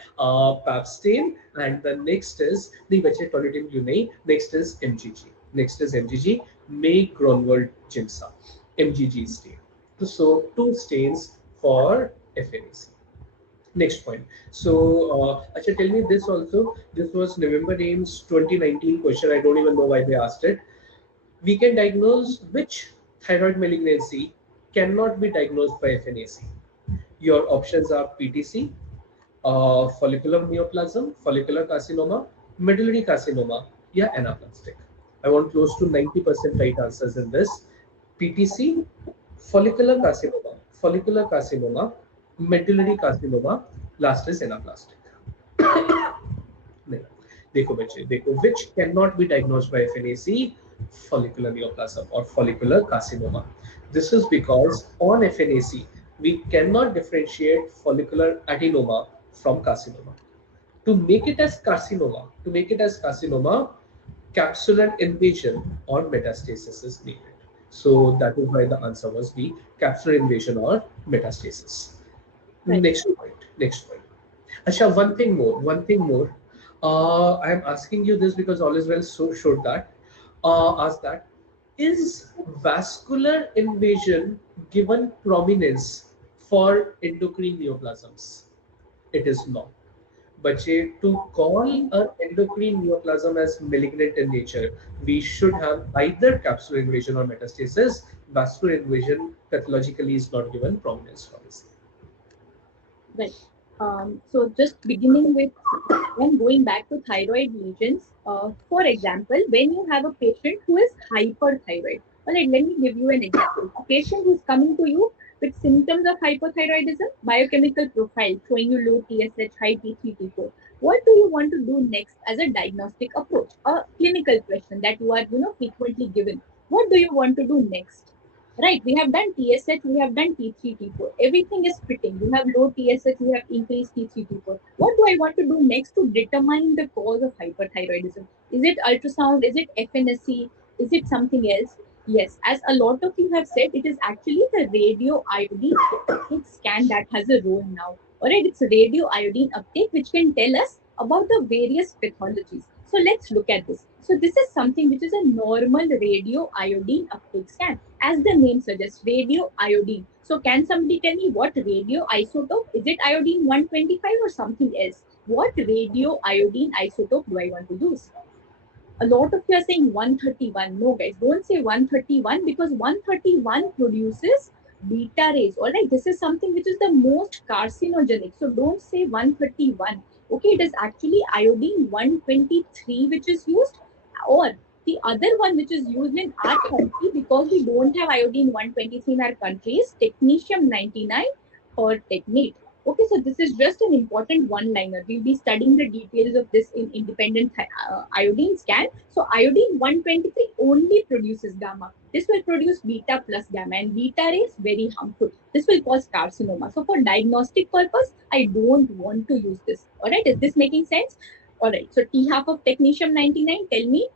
PAP stain, and the next is the Vechetolitin Lunei, next is MGG. May Gronwald Jinsa, MGG stain. So, two stains for FNAC. Next point. So, Acha, tell me this also. This was November Ames 2019 question. I don't even know why they asked it. We can diagnose which thyroid malignancy cannot be diagnosed by FNAC. Your options are PTC, follicular neoplasm, follicular carcinoma, medullary carcinoma, yeah, anaplastic. I want close to 90% right answers in this. PTC, follicular carcinoma, medullary carcinoma, last is anaplastic. नहीं देखो बच्चे देखो which cannot be diagnosed by FNAC, follicular neoplasm or follicular carcinoma. This is because on FNAC we cannot differentiate follicular adenoma from carcinoma. To make it as carcinoma, capsular invasion or metastasis is needed. So that is why the answer was B, capsular invasion or metastasis. Right. Next point. Asha, one thing more. I am asking you this because all is well. So should that ask that: is vascular invasion given prominence for endocrine neoplasms? It is not. But to call an endocrine neoplasm as malignant in nature, we should have either capsular invasion or metastasis. Vascular invasion pathologically is not given prominence for this. Right. So just beginning with when going back to thyroid lesions, for example, when you have a patient who is hyperthyroid, all right, let me give you an example. A patient who is coming to you with symptoms of hypothyroidism, biochemical profile showing you low TSH, high T3, T4. What do you want to do next as a diagnostic approach? A clinical question that you are, frequently given. What do you want to do next? Right, we have done TSH, we have done T3, T4. Everything is fitting. You have low TSH, you have increased T3, T4. What do I want to do next to determine the cause of hyperthyroidism? Is it ultrasound? Is it FNSC? Is it something else? Yes, as a lot of you have said, it is actually the radio iodine uptake scan that has a role now. Alright, it's radio iodine uptake which can tell us about the various pathologies. So let's look at this. So this is something which is a normal radio iodine uptake scan. As the name suggests, radio iodine. So can somebody tell me what radio isotope? Is it iodine 125 or something else? What radio iodine isotope do I want to use? A lot of you are saying 131. No, guys, don't say 131 because 131 produces beta rays. All right, this is something which is the most carcinogenic. So don't say 131. Okay, it is actually iodine 123 which is used, or the other one which is used in our country, because we don't have iodine 123 in our country, is technetium 99 or technate. Okay, so this is just an important one-liner. We'll be studying the details of this in independent iodine scan. So iodine 123 only produces gamma. This will produce beta plus gamma, and beta rays very harmful. This will cause carcinoma. So for diagnostic purpose, I don't want to use this. All right, is this making sense? All right, so T half of technetium 99, tell me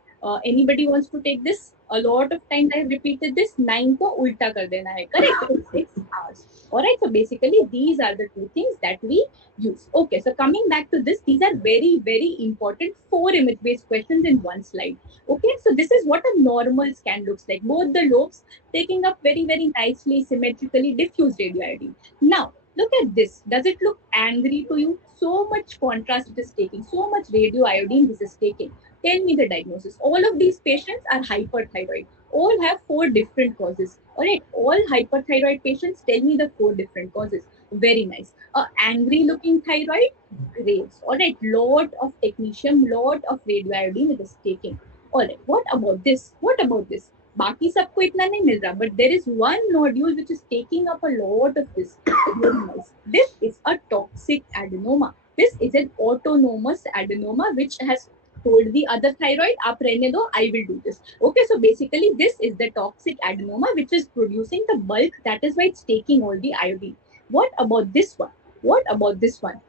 Anybody wants to take this? A lot of times I have repeated this. 9 को उल्टा कर देना है. Correct? So 6 hours. Alright, so basically these are the two things that we use. Okay, so coming back to this, these are very, very important 4 image-based questions in one slide. Okay, so this is what a normal scan looks like. Both the lobes taking up very, very nicely, symmetrically diffused radioiodine. Now, look at this. Does it look angry to you? So much contrast it is taking, so much radioiodine this is taking. Tell me the diagnosis. All of these patients are hyperthyroid. All have 4 different causes. Alright, all hyperthyroid patients, tell me the 4 different causes. Very nice. Angry looking thyroid, graves. Alright, lot of technetium, lot of radioiodine it is taking. Alright, what about this? What about this? बाकी सबको इतना नहीं मिल रहा, but there is one nodule which is taking up a lot of this. Very nice. This is a toxic adenoma. This is an autonomous adenoma which has told the other thyroid, "Aap rehne do, I will do this." Okay, so basically this is the toxic adenoma which is producing the bulk. That is why it's taking all the iodine. What about this one? What about this one?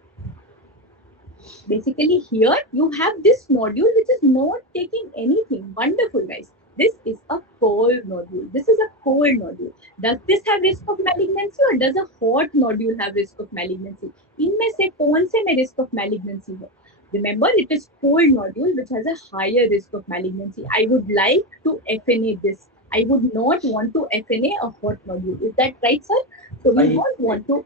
Basically here you have this nodule which is not taking anything. Wonderful, guys. This is a cold nodule. This is a cold nodule. Does this have risk of malignancy or does a hot nodule have risk of malignancy? इनमें से कौन से में risk of malignancy है? Remember, it is cold nodule which has a higher risk of malignancy. I would like to FNA this. I would not want to FNA a hot nodule. Is that right, sir? So we don't want to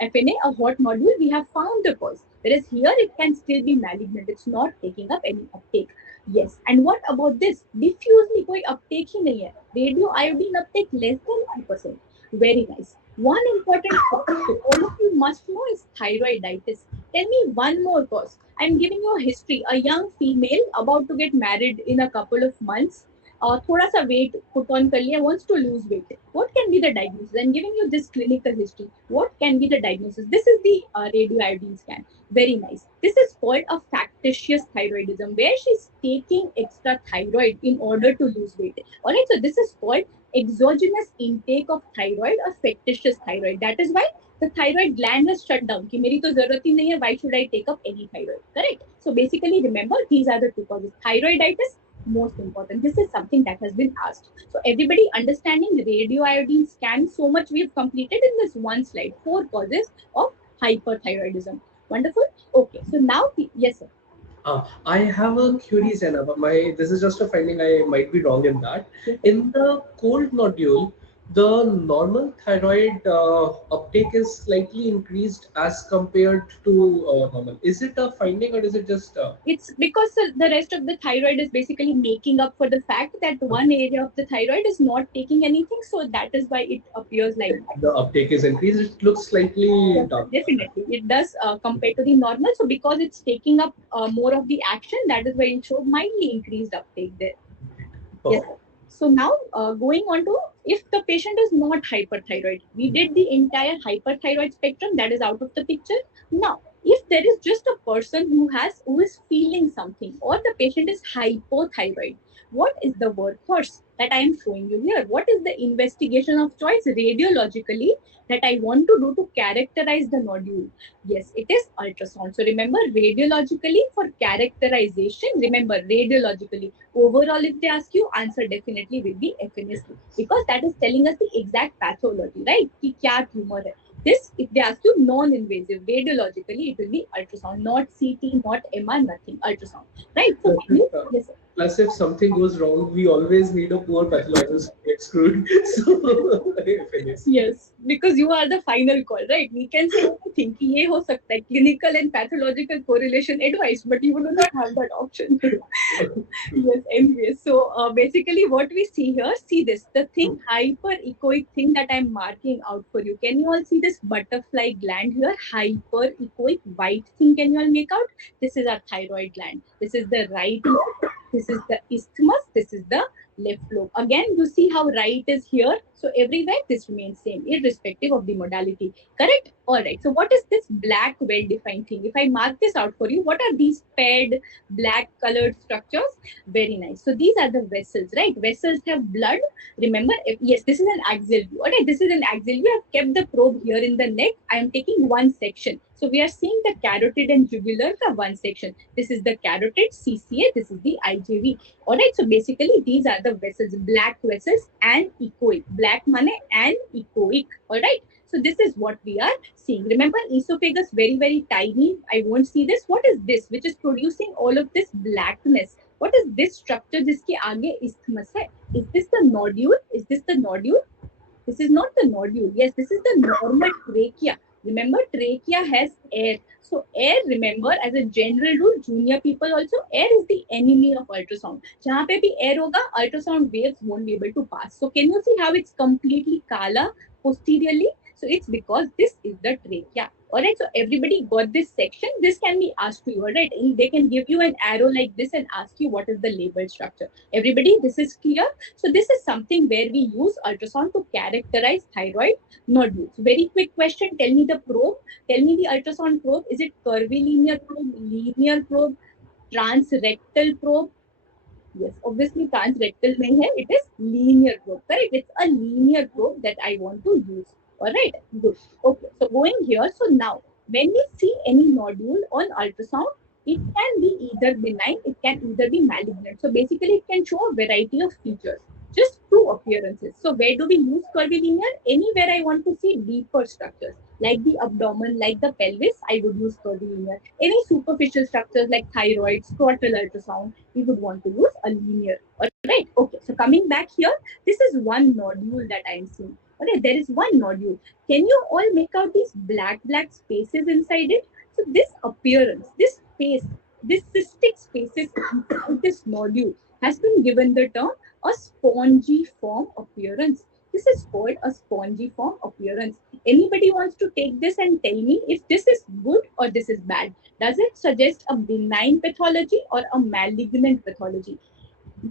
FNA a hot nodule. We have found the cause. Whereas here it can still be malignant. It's not taking up any uptake. Yes. And what about this? Diffusely कोई uptake ही नहीं है. Radioiodine uptake less than 1%. Very nice. One important cause all of you must know is thyroiditis. Tell me one more cause. I'm giving you a history. A young female about to get married in a couple of months. थोड़ा सा weight put on कर लिया, wants to lose weight. What can be the diagnosis? I'm giving you this clinical history. What can be the diagnosis? This is the radioiodine scan. Very nice. This is called a factitious thyroidism, where she's taking extra thyroid in order to lose weight. Alright, so this is called exogenous intake of thyroid or factitious thyroid. That is why the thyroid gland is shut down. कि मेरी तो जरूरत ही नहीं है. Why should I take up any thyroid? Correct. So basically, remember these are the two causes. Thyroiditis, most important. This is something that has been asked. So everybody understanding radioiodine scan, so much we have completed in this one slide. 4 causes of hyperthyroidism. Wonderful. Okay. So now, yes, sir. I have a query, Zainab. This is just a finding. I might be wrong in that. In the cold nodule, the normal thyroid uptake is slightly increased as compared to normal. Is it a finding or is it just? It's because the rest of the thyroid is basically making up for the fact that one area of the thyroid is not taking anything. So that is why it appears like that. The uptake is increased. It looks slightly dark. Definitely, it does compared to the normal. So because it's taking up more of the action, that is why it shows mildly increased uptake there. Yes. So now going on to if the patient is not hyperthyroid, we did the entire hyperthyroid spectrum, that is out of the picture. Now, if there is just a person who is feeling something, or the patient is hypothyroid, what is the workhorse that I am showing you here? What is the investigation of choice radiologically that I want to do to characterize the nodule? Yes, it is ultrasound. So remember, radiologically for characterization, remember radiologically. Overall, if they ask you, answer definitely will be FNS, because that is telling us the exact pathology, right? कि क्या tumor है. This, if they ask you non-invasive, radiologically, it will be ultrasound, not CT, not MR, nothing, ultrasound, right? So, yes, sir. Plus, if something goes wrong, we always need a poor pathologist to get screwed. So, yes, because you are the final call, right? We can say anything. कि ये हो सकता है, clinical and pathological correlation advice, but you do not have that option. Yes, anyway. So basically, what we see here, see this, the thing, hyperechoic thing that I'm marking out for you. Can you all see this butterfly gland here? Hyperechoic white thing. Can you all make out? This is our thyroid gland. This is the right lobe. This is the isthmus. This is the left lobe. Again, you see how right is here. So everywhere this remains same, irrespective of the modality. Correct? All right. So what is this black well-defined thing? If I mark this out for you, what are these paired black colored structures? Very nice. So these are the vessels, right? Vessels have blood. Remember, yes, this is an axial view. All right, this is an axial view. I've kept the probe here in the neck. I am taking one section. So we are seeing the carotid and jugular ka one section. This is the carotid, CCA. This is the IJV. All right. So basically, these are the vessels, black vessels and echoic. Black mane and echoic. All right. So this is what we are seeing. Remember, esophagus very, very tiny. I won't see this. What is this which is producing all of this blackness? What is this structure जिसके आगे isthmus है? Is this the nodule? Is this the nodule? This is not the nodule. Yes, this is the normal trachea. Remember, trachea has air. So air, remember, as a general rule, junior people also, air is the enemy of ultrasound. जहाँ पे भी air होगा, ultrasound waves won't be able to pass. So can you see how it's completely kala posteriorly? So it's because this is the trachea. Alright, so everybody got this section. This can be asked to you, alright? They can give you an arrow like this and ask you what is the label structure. Everybody, this is clear? So this is something where we use ultrasound to characterize thyroid nodules. Very quick question. Tell me the probe. Tell me the ultrasound probe. Is it curvilinear probe, linear probe, transrectal probe? Yes, obviously transrectal nahi hai. It is linear probe, correct? It's a linear probe that I want to use. All right, good. Okay, so going here. So now, when we see any nodule on ultrasound, it can be either benign, it can either be malignant. So basically, it can show a variety of features, just two appearances. So where do we use curvilinear? Anywhere I want to see deeper structures, like the abdomen, like the pelvis, I would use curvilinear. Any superficial structures like thyroid, scrotal ultrasound, we would want to use a linear. All right. Okay. So coming back here, this is one nodule that I am seeing. Okay, there is one nodule. Can you all make out these black spaces inside it? So this appearance, this space, this cystic spaces inside this nodule has been given the term a spongiform appearance. This is called a spongiform appearance. Anybody wants to take this and tell me if this is good or this is bad? Does it suggest a benign pathology or a malignant pathology?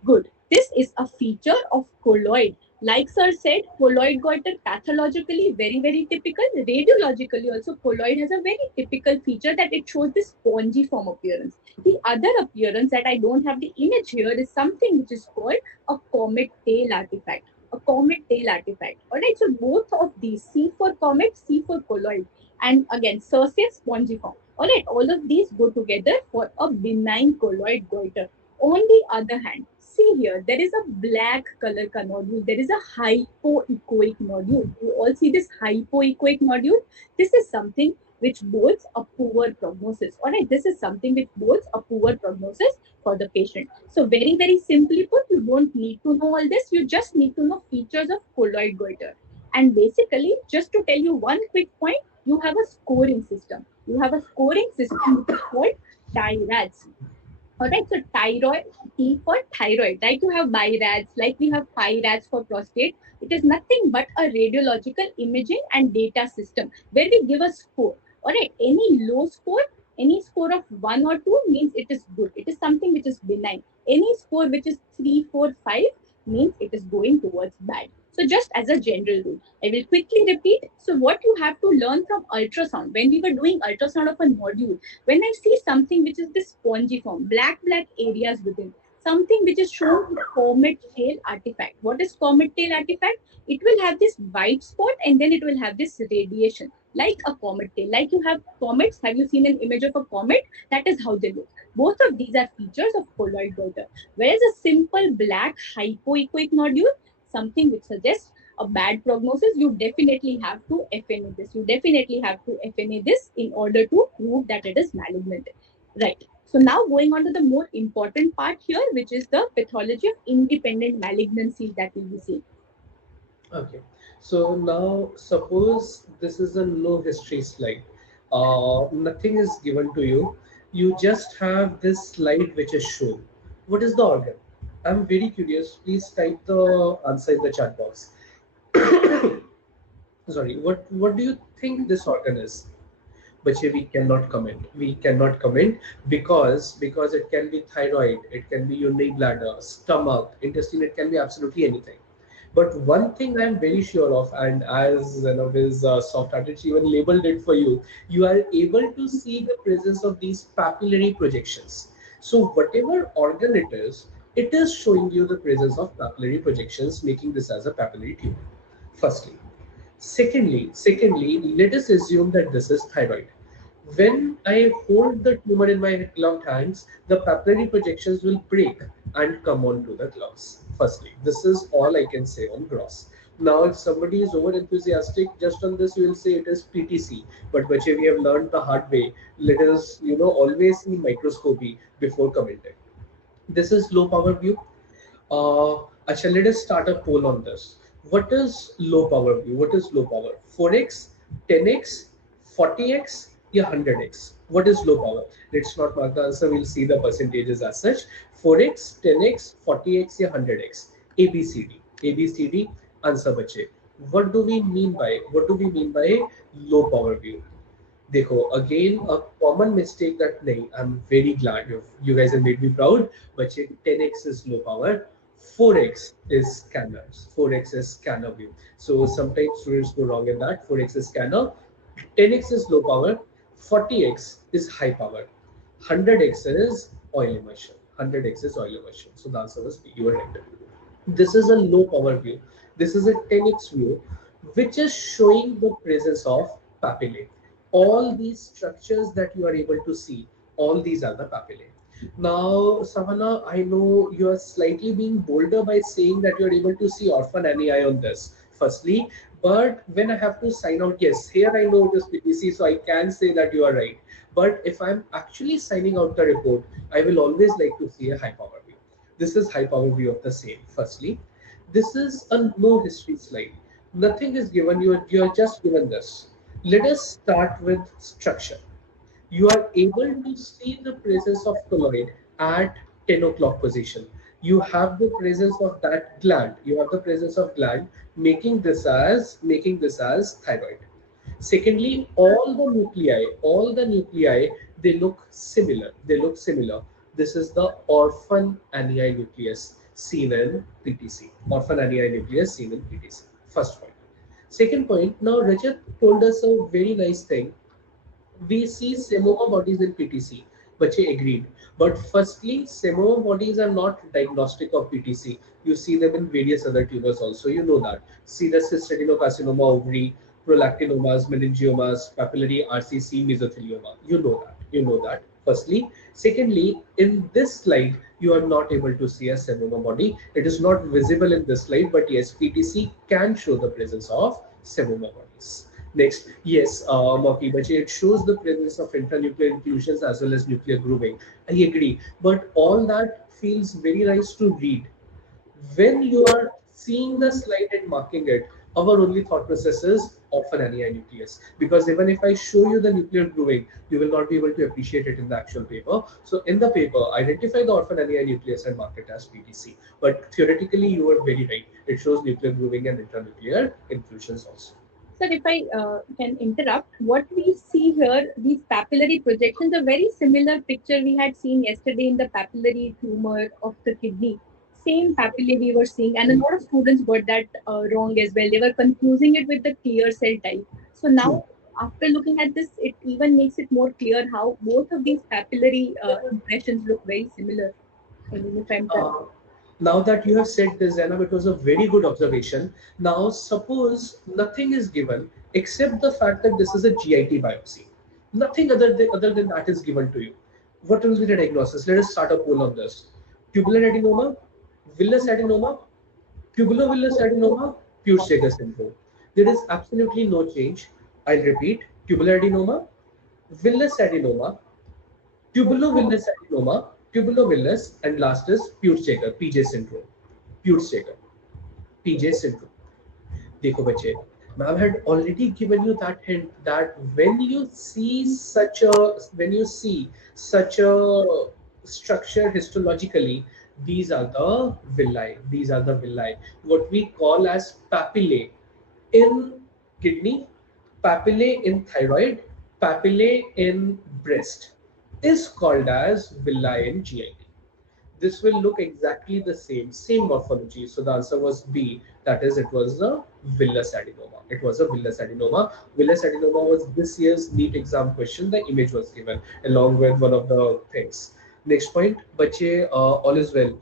Good. This is a feature of colloid. Like sir said, colloid goiter pathologically very, very typical. Radiologically also, colloid has a very typical feature that it shows this spongiform appearance. The other appearance that I don't have the image here is something which is called a comet tail artifact. A comet tail artifact. Alright, so both of these, C for comet, C for colloid. And again, sir says spongiform. Alright, all of these go together for a benign colloid goiter. On the other hand, see here, there is a black color ka nodule. There is a hypoechoic nodule. You all see this hypoechoic nodule? This is something which bodes a poor prognosis. Alright, this is something which bodes a poor prognosis for the patient. So very, very simply put, you don't need to know all this. You just need to know features of colloid goiter. And basically, just to tell you one quick point, you have a scoring system. You have a scoring system which is called TIRADS. Alright, so thyroid, T for thyroid, right? You have BIRADS, like we have PIRADS for prostate. It is nothing but a radiological imaging and data system where we give a score. Alright, any low score, any score of 1 or 2 means it is good. It is something which is benign. Any score which is 3, 4, 5 means it is going towards bad. So just as a general rule, I will quickly repeat. So what you have to learn from ultrasound, when we were doing ultrasound of a nodule, when I see something which is this spongiform, black areas within, something which is shown the comet tail artifact. What is comet tail artifact? It will have this white spot and then it will have this radiation, like a comet tail. Like you have comets. Have you seen an image of a comet? That is how they look. Both of these are features of colloid goiter. Whereas a simple black hypoechoic nodule, something which suggests a bad prognosis, you definitely have to FNA this. You definitely have to FNA this in order to prove that it is malignant. Right. So now going on to the more important part here, which is the pathology of independent malignancies that we will see. Okay. So now suppose this is a no history slide. Nothing is given to you. You just have this slide which is shown. What is the organ? I'm very curious. Please type the answer in the chat box. Sorry. What do you think this organ is? But we cannot comment. We cannot comment because it can be thyroid, it can be urinary bladder, stomach, intestine. It can be absolutely anything. But one thing I'm very sure of, and as his soft artist even labeled it for you, you are able to see the presence of these papillary projections. So whatever organ it is showing you the presence of papillary projections, making this as a papillary tumor. Firstly. Secondly, let us assume that this is thyroid. When I hold the tumor in my gloved hands, the papillary projections will break and come onto the gloves. Firstly, this is all I can say on gross. Now, if somebody is over enthusiastic just on this, you will say it is PTC. But Bache, we have learned the hard way. Let us, always see microscopy before commenting. This is low power view. Acha, let us start a poll on this. What is low power view? What is low power? 4x, 10x, 40x, yeah, 100x. What is low power? Let's not mark the answer. We'll see the percentages as such. 4x, 10x, 40x, yeah, 100x. ABCD. ABCD. Answer bache. What do we mean by low power view? देखो again a common mistake that नहीं I'm very glad you guys have made me proud बच्चे 10x is low power 4x is scanners 4x is scanner view so sometimes students go wrong in that 4x is scanner 10x is low power 40x is high power 100x is oil immersion 100x is oil immersion so the answer was B you were right this is a low power view this is a 10x view which is showing the presence of papillae all these structures that you are able to see, all these are the papillae. Now, Savannah, I know you are slightly being bolder by saying that you are able to see orphan ani on this, firstly. But when I have to sign out, yes, here I know it is PTC, so I can say that you are right. But if I'm actually signing out the report, I will always like to see a high power view. This is high power view of the same, firstly. This is a no history slide. Nothing is given, you are just given this. Let us start with structure. You are able to see the presence of colloid at 10 o'clock position. You have the presence of that gland. You have the presence of gland making this as thyroid. Secondly, all the nuclei, they look similar. They look similar. This is the orphan ani nucleus seen in PTC. Orphan ani nucleus seen in PTC. First point. Second point, now Rajat told us a very nice thing. We see Semoma bodies in PTC. Bache agreed. But firstly, Semoma bodies are not diagnostic of PTC. You see them in various other tumors also. You know that. See the cystadenocarcinoma ovary, prolactinomas, meningiomas, papillary RCC, mesothelioma. You know that. You know that. Firstly. Secondly, in this slide, you are not able to see a Semoma body. It is not visible in this slide, but yes, PTC can show the presence of Semoma bodies. Next, yes, Maki Bache, it shows the presence of internuclear inclusions as well as nuclear grooving. I agree, but all that feels very nice to read. When you are seeing the slide and marking it, our only thought process is often ani nucleus. Because even if I show you the nuclear grooving, you will not be able to appreciate it in the actual paper. So in the paper, identify the orphan ani nucleus and mark it as PTC. But theoretically, you were very right. It shows nuclear grooving and internuclear inclusions also. Sir, if I can interrupt, what we see here, these papillary projections, a very similar picture we had seen yesterday in the papillary tumor of the kidney. Same papillae we were seeing, and a lot of students got that wrong as well. They were confusing it with the clear cell type. So now, after looking at this, it even makes it more clear how both of these papillary impressions look very similar. I mean, if I'm Now that you have said this, Zainab, it was a very good observation. Now, suppose nothing is given except the fact that this is a GIT biopsy. Nothing other than that is given to you. What will be the diagnosis? Let us start a poll on this. Tubular adenoma, villus adenoma, tubulovillus adenoma, Peutz-Jeghers syndrome. There is absolutely no change. I'll repeat: tubular adenoma, villus adenoma, tubulovillus adenoma, tubulovillus, and last is Peutz-Jeghers, PJ syndrome. Peutz-Jeghers, PJ syndrome. देखो बच्चे, ma'am had already given you that hint that when you see such a structure histologically, these are the villi. These are the villi. What we call as papillae in kidney, papillae in thyroid, papillae in breast is called as villi in GIT. this will look exactly the same morphology. So the answer was B. That is, it was a villus adenoma. It was a villus adenoma. Villus adenoma was this year's NEET exam question. The image was given along with one of the things. Next point, bache, all is well.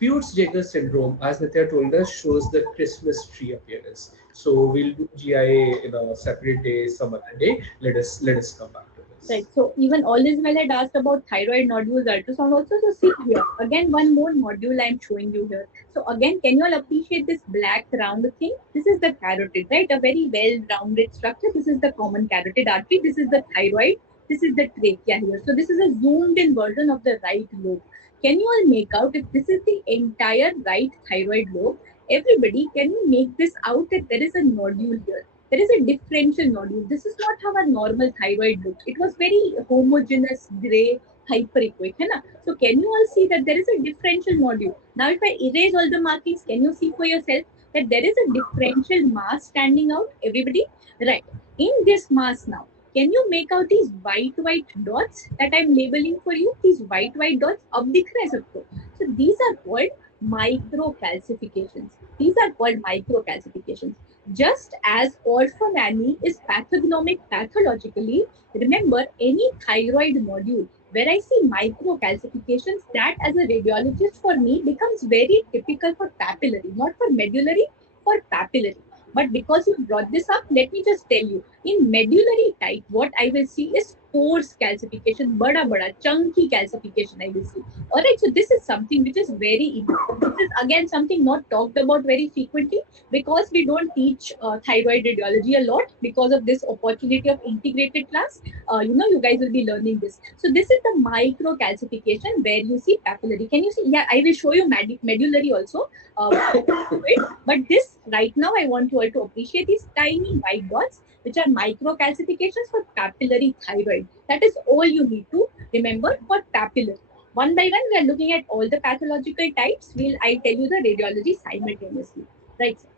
Peutz-Jeghers syndrome, as Nitya told us, shows the Christmas tree appearance. So we'll do GIA in a separate day, some other day. Let us come back to this. Right. So even all is well had asked about thyroid nodules ultrasound also. So see here again one more nodule I'm showing you here. So again, can you all appreciate this black round thing? This is the carotid, right? A very well rounded structure. This is the common carotid artery. This is the thyroid. This is the trachea here. So this is a zoomed in version of the right lobe. Can you all make out if this is the entire right thyroid lobe? Everybody, can you make this out that there is a nodule here? There is a differential nodule. This is not how a normal thyroid looks. It was very homogeneous, gray, hyperechoic. Hai na? So can you all see that there is a differential nodule? Now if I erase all the markings, can you see for yourself that there is a differential mass standing out? Everybody? Right. In this mass now, can you make out these white dots that I'm labeling for you? These white dots up dikh rahe hai sabko. So these are called microcalcifications. These are called microcalcifications. Just as orphanany is pathognomic pathologically, remember any thyroid nodule where I see microcalcifications, that as a radiologist for me becomes very typical for papillary, not for medullary, for papillary. But because you brought this up, let me just tell you, in medullary type, what I will see is coarse calcification, bada, chunky calcification I will see. Alright, so this is something which is very important. This is again something not talked about very frequently because we don't teach thyroid radiology a lot because of this opportunity of integrated class. You guys will be learning this. So this is the microcalcification where you see papillary. Can you see? Yeah, I will show you medullary also. But this right now, I want you all to appreciate these tiny white dots, which are microcalcifications for papillary thyroid. That is all you need to remember for papillary. One by one, we are looking at all the pathological types. I tell you the radiology simultaneously. Right, sir?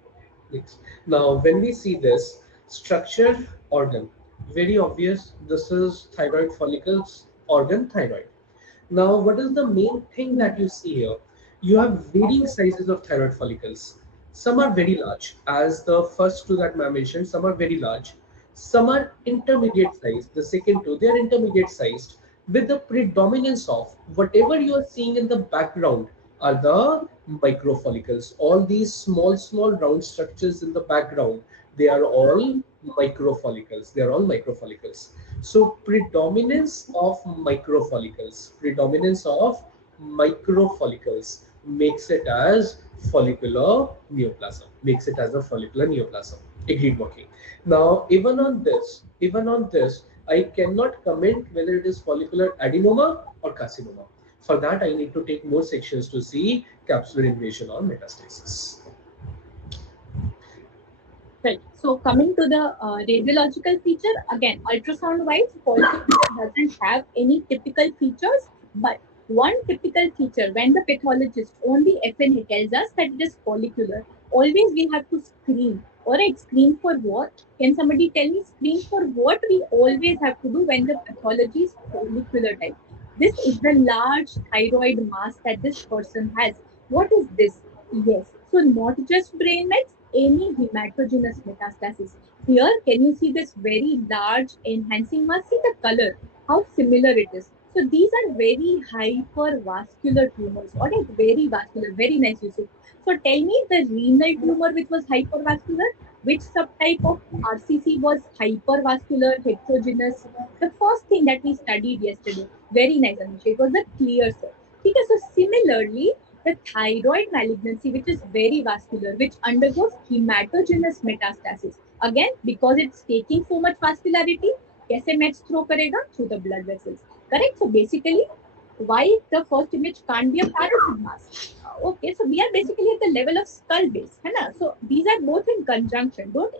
Yes. Now, when we see this structure organ, very obvious, this is thyroid follicles organ thyroid. Now, what is the main thing that you see here? You have varying sizes of thyroid follicles. Some are very large, as the first two that I mentioned, some are very large. Some are intermediate sized, the second two, they are intermediate sized, with the predominance of whatever you are seeing in the background are the microfollicles. All these small round structures in the background, they are all microfollicles. They are all microfollicles. So predominance of microfollicles makes it as follicular neoplasm. Makes it as a follicular neoplasm. Agreed working. Now, even on this, I cannot comment whether it is follicular adenoma or carcinoma. For that, I need to take more sections to see capsular invasion or metastasis. Right. So coming to the radiological feature, again, ultrasound-wise, follicular doesn't have any typical features, but one typical feature when the pathologist only FNA tells us that it is follicular, always we have to screen. All right, screen for what? Can somebody tell me screen for what we always have to do when the pathology is follicular type? This is the large thyroid mass that this person has. What is this? Yes. So not just brain mets, any hematogenous metastasis. Here, can you see this very large enhancing mass? See the color, how similar it is. So these are very hypervascular tumors, or like very vascular, very nice Yusuf. So tell me the renal tumor which was hypervascular, which subtype of RCC was hypervascular, heterogeneous? The first thing that we studied yesterday, very nice Amisha, it was the clear cell. Okay, so similarly, the thyroid malignancy, which is very vascular, which undergoes hematogenous metastasis. Again, because it's taking so much vascularity, कैसे mets throw करेगा? Through the blood vessels. Correct? So basically, why the first image can't be a parotid mass? Okay, so we are basically at the level of skull base. है ना? So these are both in conjunction. Don't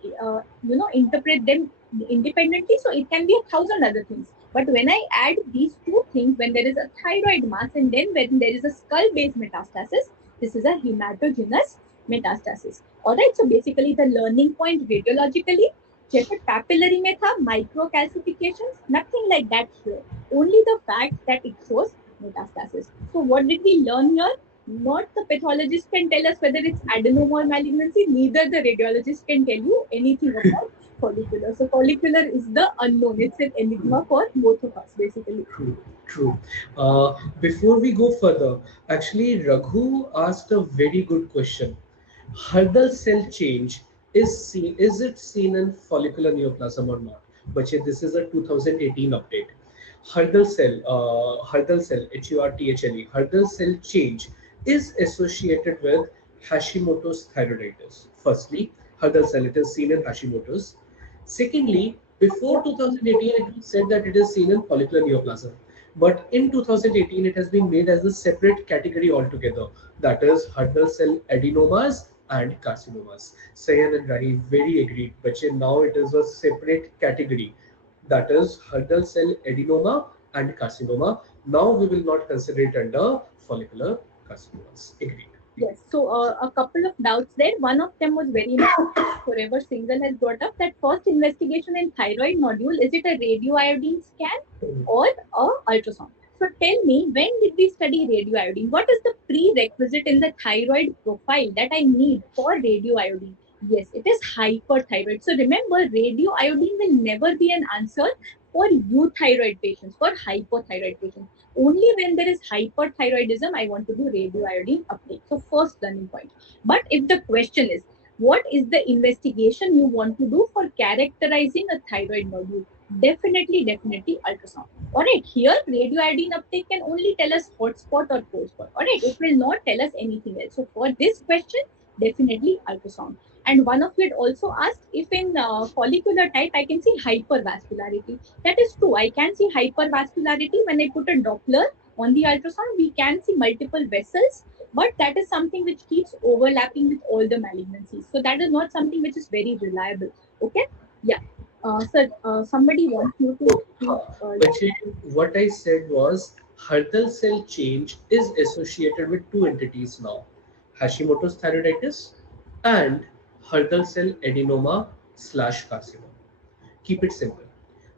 interpret them independently. So it can be a thousand other things. But when I add these two things, when there is a thyroid mass and then when there is a skull-based metastasis, this is a hematogenous metastasis. Alright, so basically the learning point radiologically, जैसे papillary में था microcalcifications, nothing like that here. Only the fact that it shows metastasis. So what did we learn here? Not the pathologist can tell us whether it's adenoma or malignancy, neither the radiologist can tell you anything about follicular. So follicular is the unknown. It's an enigma for both of us, basically. True, true. Before we go further, actually, Raghu asked a very good question. Hurdle cell change is it seen in follicular neoplasm or not? But this is a 2018 update. Hurdle cell, HURTHLE, Hurdle cell change is associated with Hashimoto's thyroiditis. Firstly, Hurdle cell, it is seen in Hashimoto's. Secondly, before 2018, it was said that it is seen in follicular neoplasm. But in 2018, it has been made as a separate category altogether. That is Hurdle cell adenomas and carcinomas. Sayan and Rahi very agreed. But now it is a separate category. That is Hurdle cell adenoma and carcinoma. Now we will not consider it under follicular carcinomas. Agreed. Yes. So a couple of doubts there. One of them was very important. Forever Single has brought up that first investigation in thyroid nodule, is it a radioiodine scan or a ultrasound? So tell me, when did we study radioiodine? What is the prerequisite in the thyroid profile that I need for radioiodine? Yes, it is hyperthyroid. So remember, radioiodine will never be an answer for euthyroid patients, for hypothyroid patients. Only when there is hyperthyroidism, I want to do radioiodine uptake. So first learning point. But if the question is, what is the investigation you want to do for characterizing a thyroid nodule? Definitely ultrasound. All right, here radioiodine uptake can only tell us hotspot or cold spot. All right, it will not tell us anything else. So for this question, definitely ultrasound. And one of you had also asked if in follicular type I can see hypervascularity. That is true. I can see hypervascularity when I put a Doppler on the ultrasound. We can see multiple vessels, but that is something which keeps overlapping with all the malignancies. So that is not something which is very reliable. Okay? Yeah. Sir, somebody wants you to speak. But what I said was Hurdle cell change is associated with two entities now, Hashimoto's thyroiditis and Hurdle cell adenoma slash carcinoma. Keep it simple.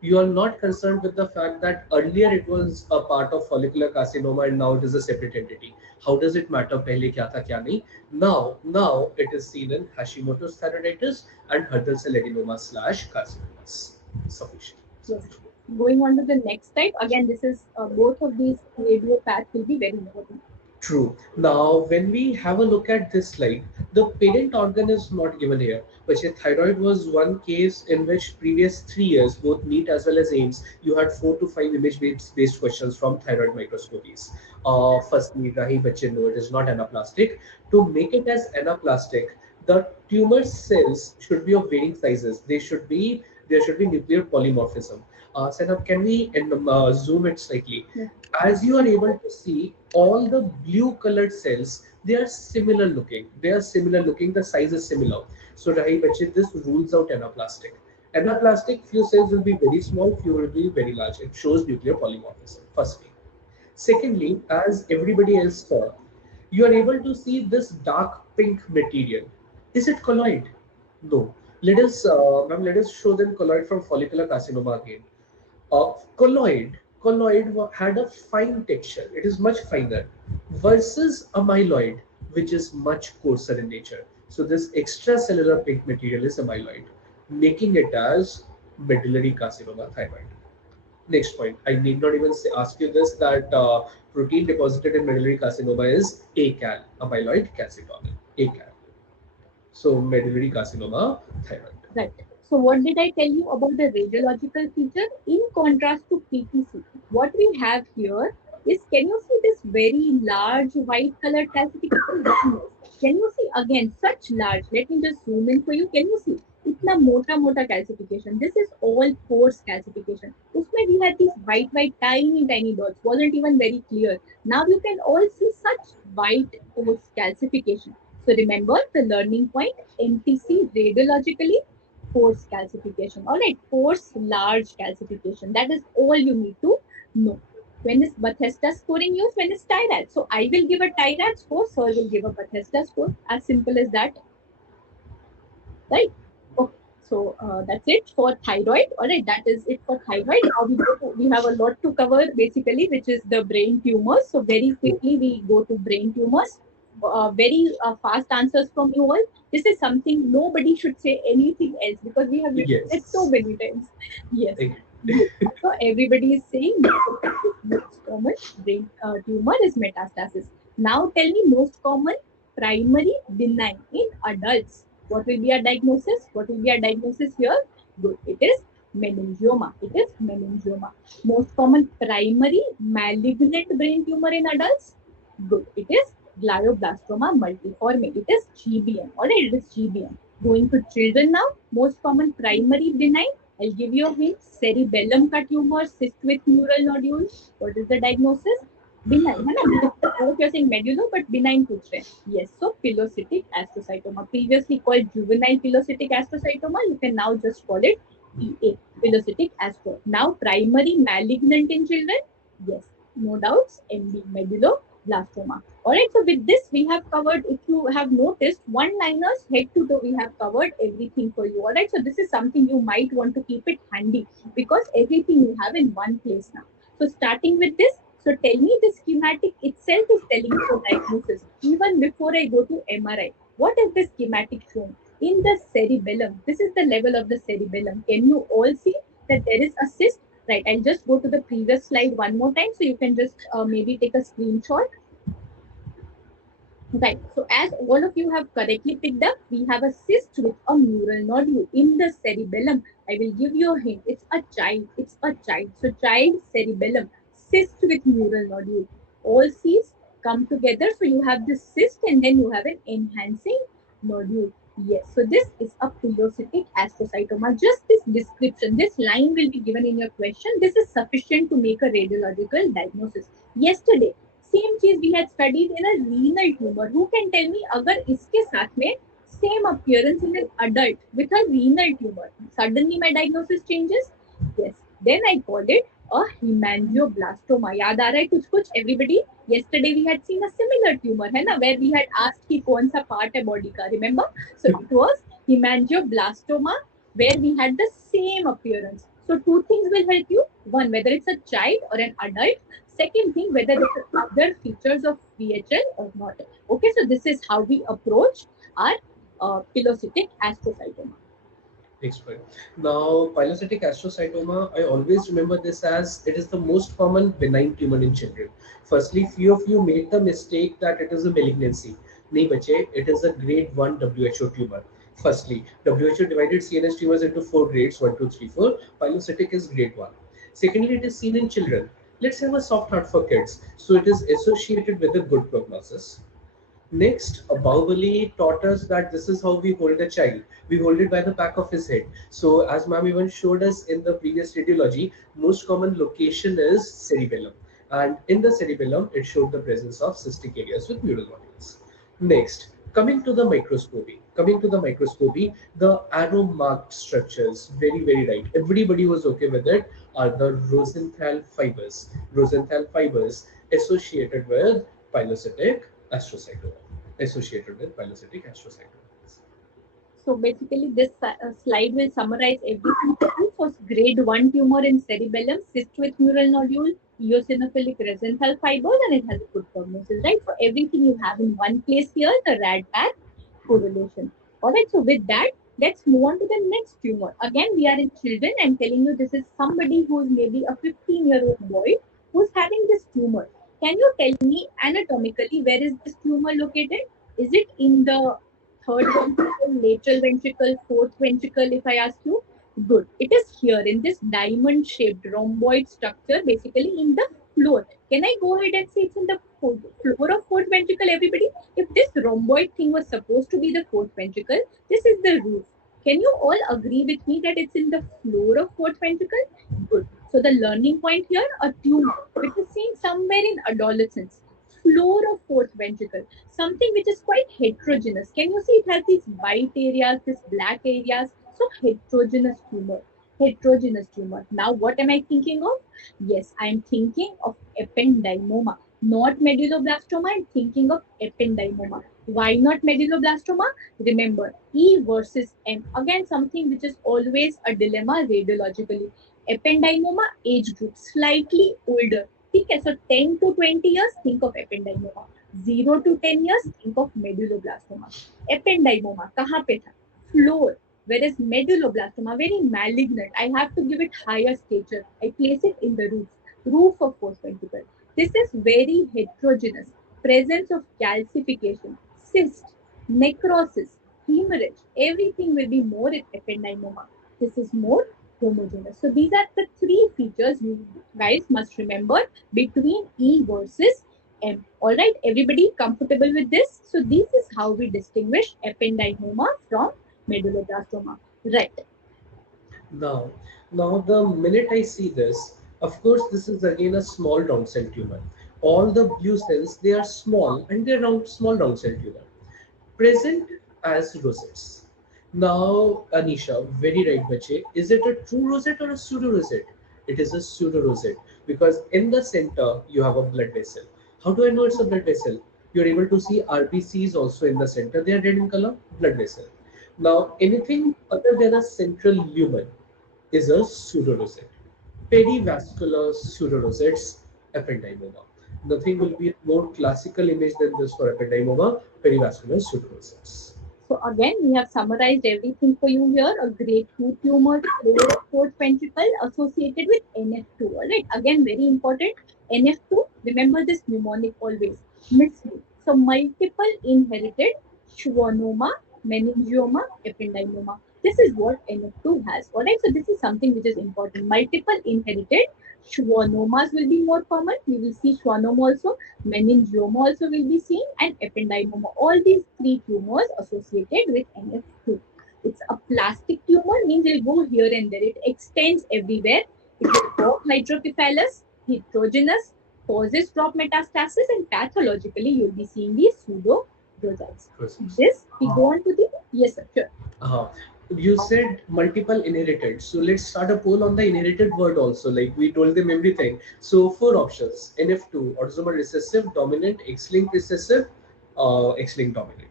You are not concerned with the fact that earlier it was a part of follicular carcinoma and now it is a separate entity. How does it matter? Pehle kya tha, kya nahi? Now it is seen in Hashimoto's thyroiditis and Hurdle cell adenoma slash carcinomas. Sufficient. Yes. Going on to the next type. Again, this is both of these radio paths will be very important. True. Now, when we have a look at this slide, the parent organ is not given here. But thyroid was one case in which previous 3 years, both NEET as well as AIMS, you had 4 to 5 image-based questions from thyroid microscopies. Firstly, Rahi Bachchan, no, it is not anaplastic. To make it as anaplastic, the tumor cells should be of varying sizes. There should be nuclear polymorphism. Senab, can we zoom it slightly? Yes. As you are able to see, all the blue colored cells, they are similar looking, the size is similar. So Rahi Bachchan, this rules out anaplastic. Anaplastic, few cells will be very small, few will be very large. It shows nuclear polymorphism, firstly. Secondly, as everybody else saw, you are able to see this dark pink material. Is it colloid? No. Let us show them colloid from follicular carcinoma again. Colloid had a fine texture. It is much finer versus amyloid, which is much coarser in nature. So this extracellular pink material is amyloid, making it as medullary carcinoma thyroid. Next point, I need not even ask you this, that protein deposited in medullary carcinoma is ACAL, amyloid calcitonin, ACAL. So medullary carcinoma thyroid. Right. So what did I tell you about the radiological feature? In contrast to PTC, what we have here is, can you see this very large white colored calcification? Can you see again such large? Let me just zoom in for you. Can you see? इतना मोटा मोटा calcification. This is all pores calcification. उसमें we had these white tiny dots. Wasn't even very clear. Now you can all see such white pores calcification. So remember the learning point, NTC radiologically, pores calcification. All right, pores large calcification. That is all you need to know. When is Bethesda scoring used? When is TIRAD? So I will give a TIRAD score, sir will give a Bethesda score. As simple as that. Right? Okay. So that's it for thyroid. All right, that is it for thyroid. Now we have a lot to cover basically, which is the brain tumors. So very quickly we go to brain tumors. Very fast answers from you all. This is something nobody should say anything else because we have repeated so Yes. many times. Yes. Agree. So everybody is saying most common brain tumor is metastasis. Now tell me most common primary benign in adults. What will be our diagnosis? What will be our diagnosis here? Good. It is meningioma. It is meningioma. Most common primary malignant brain tumor in adults. Good. It is glioblastoma multiforme. It is GBM. Alright, it is GBM. Going to children now. Most common primary benign. I'll give you a hint. Cerebellum का tumor, cyst with neural nodule. What is the diagnosis? Benign, है ना? I hope you're saying medulla, but benign पूछ रहे हैं. Yes, so pilocytic astrocytoma. Previously called juvenile pilocytic astrocytoma. You can now just call it PA, pilocytic astro. Now primary malignant in children. Yes, no doubts. MB, medulloblastoma. Alright, so with this we have covered, if you have noticed, one-liners head to toe, we have covered everything for you. Alright, so this is something you might want to keep it handy because everything you have in one place now. So starting with this, so tell me the schematic itself is telling you the diagnosis. Even before I go to MRI, what is the schematic shown? In the cerebellum, this is the level of the cerebellum. Can you all see that there is a cyst? Right, I'll just go to the previous slide one more time so you can just maybe take a screenshot. Right. So as all of you have correctly picked up, we have a cyst with a neural nodule in the cerebellum. I will give you a hint. It's a child. It's a child. So child cerebellum, cyst with neural nodule. All C's come together. So you have this cyst and then you have an enhancing nodule. Yes. So this is a pilocytic astrocytoma. Just this description, this line will be given in your question. This is sufficient to make a radiological diagnosis. Yesterday, same चीज we had studied in a renal tumour who can tell me अगर इसके साथ में same appearance in an adult with a renal tumour suddenly my diagnosis changes yes then I call it a hemangioblastomā याद आ रहा है कुछ कुछ everybody yesterday we had seen a similar tumor है ना where we had asked कि कौन सा part है body का remember so it was hemangioblastomā where we had the same appearance so two things will help you one whether it's a child or an adult second thing whether there are other features of VHL or not okay so this is how we approach our pilocytic astrocytoma. Expert. Now, pilocytic astrocytoma, I always remember this as it is the most common benign tumor in children. Firstly, few of you made the mistake that it is a malignancy. Nahi bache, it is a grade 1 WHO tumor. Firstly, WHO divided CNS tumors into 4 grades 1, 2, 3, 4. Pilocytic is grade 1. Secondly, it is seen in children. Let's have a soft heart for kids. So it is associated with a good prognosis. Next, Bahubali taught us that this is how we hold a child. We hold it by the back of his head. So, as ma'am even showed us in the previous radiology, most common location is cerebellum. And in the cerebellum, it showed the presence of cystic areas with neural nodules. Next, coming to the microscopy. Coming to the microscopy, the arrow marked structures, very right. Everybody was okay with it, are the Rosenthal fibers. Rosenthal fibers associated with pilocytic astrocytoma. Associated with pilocytic astrocytoma. So basically, this slide will summarize everything for you. So grade 1 tumor in cerebellum, cyst with neural nodule, eosinophilic Rosenthal fibers, and it has a good prognosis, right? So everything you have in one place here, the RAD-PAC correlation. Alright, so with that, let's move on to the next tumor. Again, we are in children. I'm telling you, this is somebody who is maybe a 15-year-old boy who's having this tumor. Can you tell me anatomically where is this tumor located? Is it in the third ventricle, lateral ventricle, fourth ventricle, if I ask you? Good. It is here in this diamond shaped rhomboid structure, basically in the floor. Can I go ahead and say it's in the floor of fourth ventricle, everybody? If this rhomboid thing was supposed to be the fourth ventricle, this is the roof. Can you all agree with me that it's in the floor of fourth ventricle? Good. So the learning point here, a tumor, which is seen somewhere in adolescence. Floor of fourth ventricle, something which is quite heterogeneous. Can you see it has these white areas, these black areas? So heterogeneous tumor. Heterogeneous tumor. Now what am I thinking of? Yes, I am thinking of ependymoma. not medulloblastoma, and thinking of ependymoma. Why not medulloblastoma? Remember, E versus M. Again, something which is always a dilemma radiologically. Ependymoma age group, slightly older. Okay, so 10 to 20 years, think of ependymoma. 0 to 10 years, think of medulloblastoma. Ependymoma, kahan pe tha? Floor. Whereas medulloblastoma, very malignant. I have to give it higher stature. I place it in the roof of fourth ventricle. This is very heterogeneous. Presence of calcification, cyst, necrosis, hemorrhage, everything will be more in ependymoma. This is more homogeneous. So these are the three features you guys must remember between E versus M. All right, everybody comfortable with this? So this is how we distinguish ependymoma from medulloblastoma. Right. Now, now the minute I see this, of course, this is again a small round cell tumor. All the blue cells, they are small and they're round, small round cell tumor, present as rosettes. Now, Anisha, very right, bache. Is it a true rosette or a pseudo rosette? It is a pseudo rosette because in the center you have a blood vessel. How do I know it's a blood vessel? You're able to see RBCs also in the center. They are red in color, blood vessel. Now, anything other than a central lumen is a pseudorosette. Perivascular pseudorosettes, ependymoma. Nothing will be a more classical image than this for ependymoma, perivascular pseudorosettes. So again, we have summarized everything for you here. A grade 2 tumor, fourth ventricle associated with NF2. All right. Again, very important. NF2. Remember this mnemonic always. Mislead. So multiple inherited schwannoma, meningioma, ependymoma. This is what NF2 has. All right. So this is something which is important. Multiple inherited schwannomas will be more common. We will see schwannoma also. Meningioma also will be seen, and ependymoma. All these three tumors associated with NF2. It's a plastic tumor, means it will go here and there. It extends everywhere. It will drop hydrocephalus, heterogeneous, causes drop metastasis, and pathologically you'll be seeing these pseudo rosettes. This, we go on to the, yes sir, sure. Uh, you said multiple inherited. So let's start a poll on the inherited word also. Like we told them everything. So four options: NF2, autosomal recessive, dominant, X-linked recessive, X-linked dominant.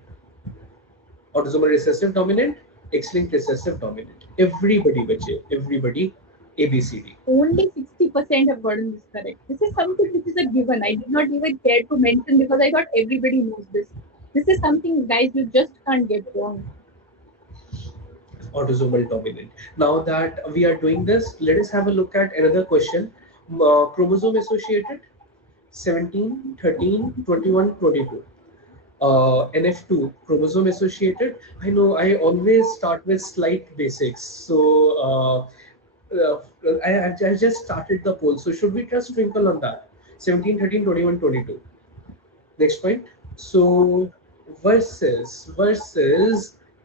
Autosomal recessive dominant, X-linked recessive dominant. Everybody, bache, everybody, ABCD. Only 60% have gotten this correct. This is something which is a given. I did not even care to mention because I thought everybody knows this. This is something, guys, you just can't get wrong. Autosomal dominant. Now that we are doing this, let us have a look at another question. Chromosome associated 17, 13, 21, 22. NF2 chromosome associated. I know I always start with slight basics. So I just started the poll. So should we trust Twinkle on that? 17, 13, 21, 22. Next point. So versus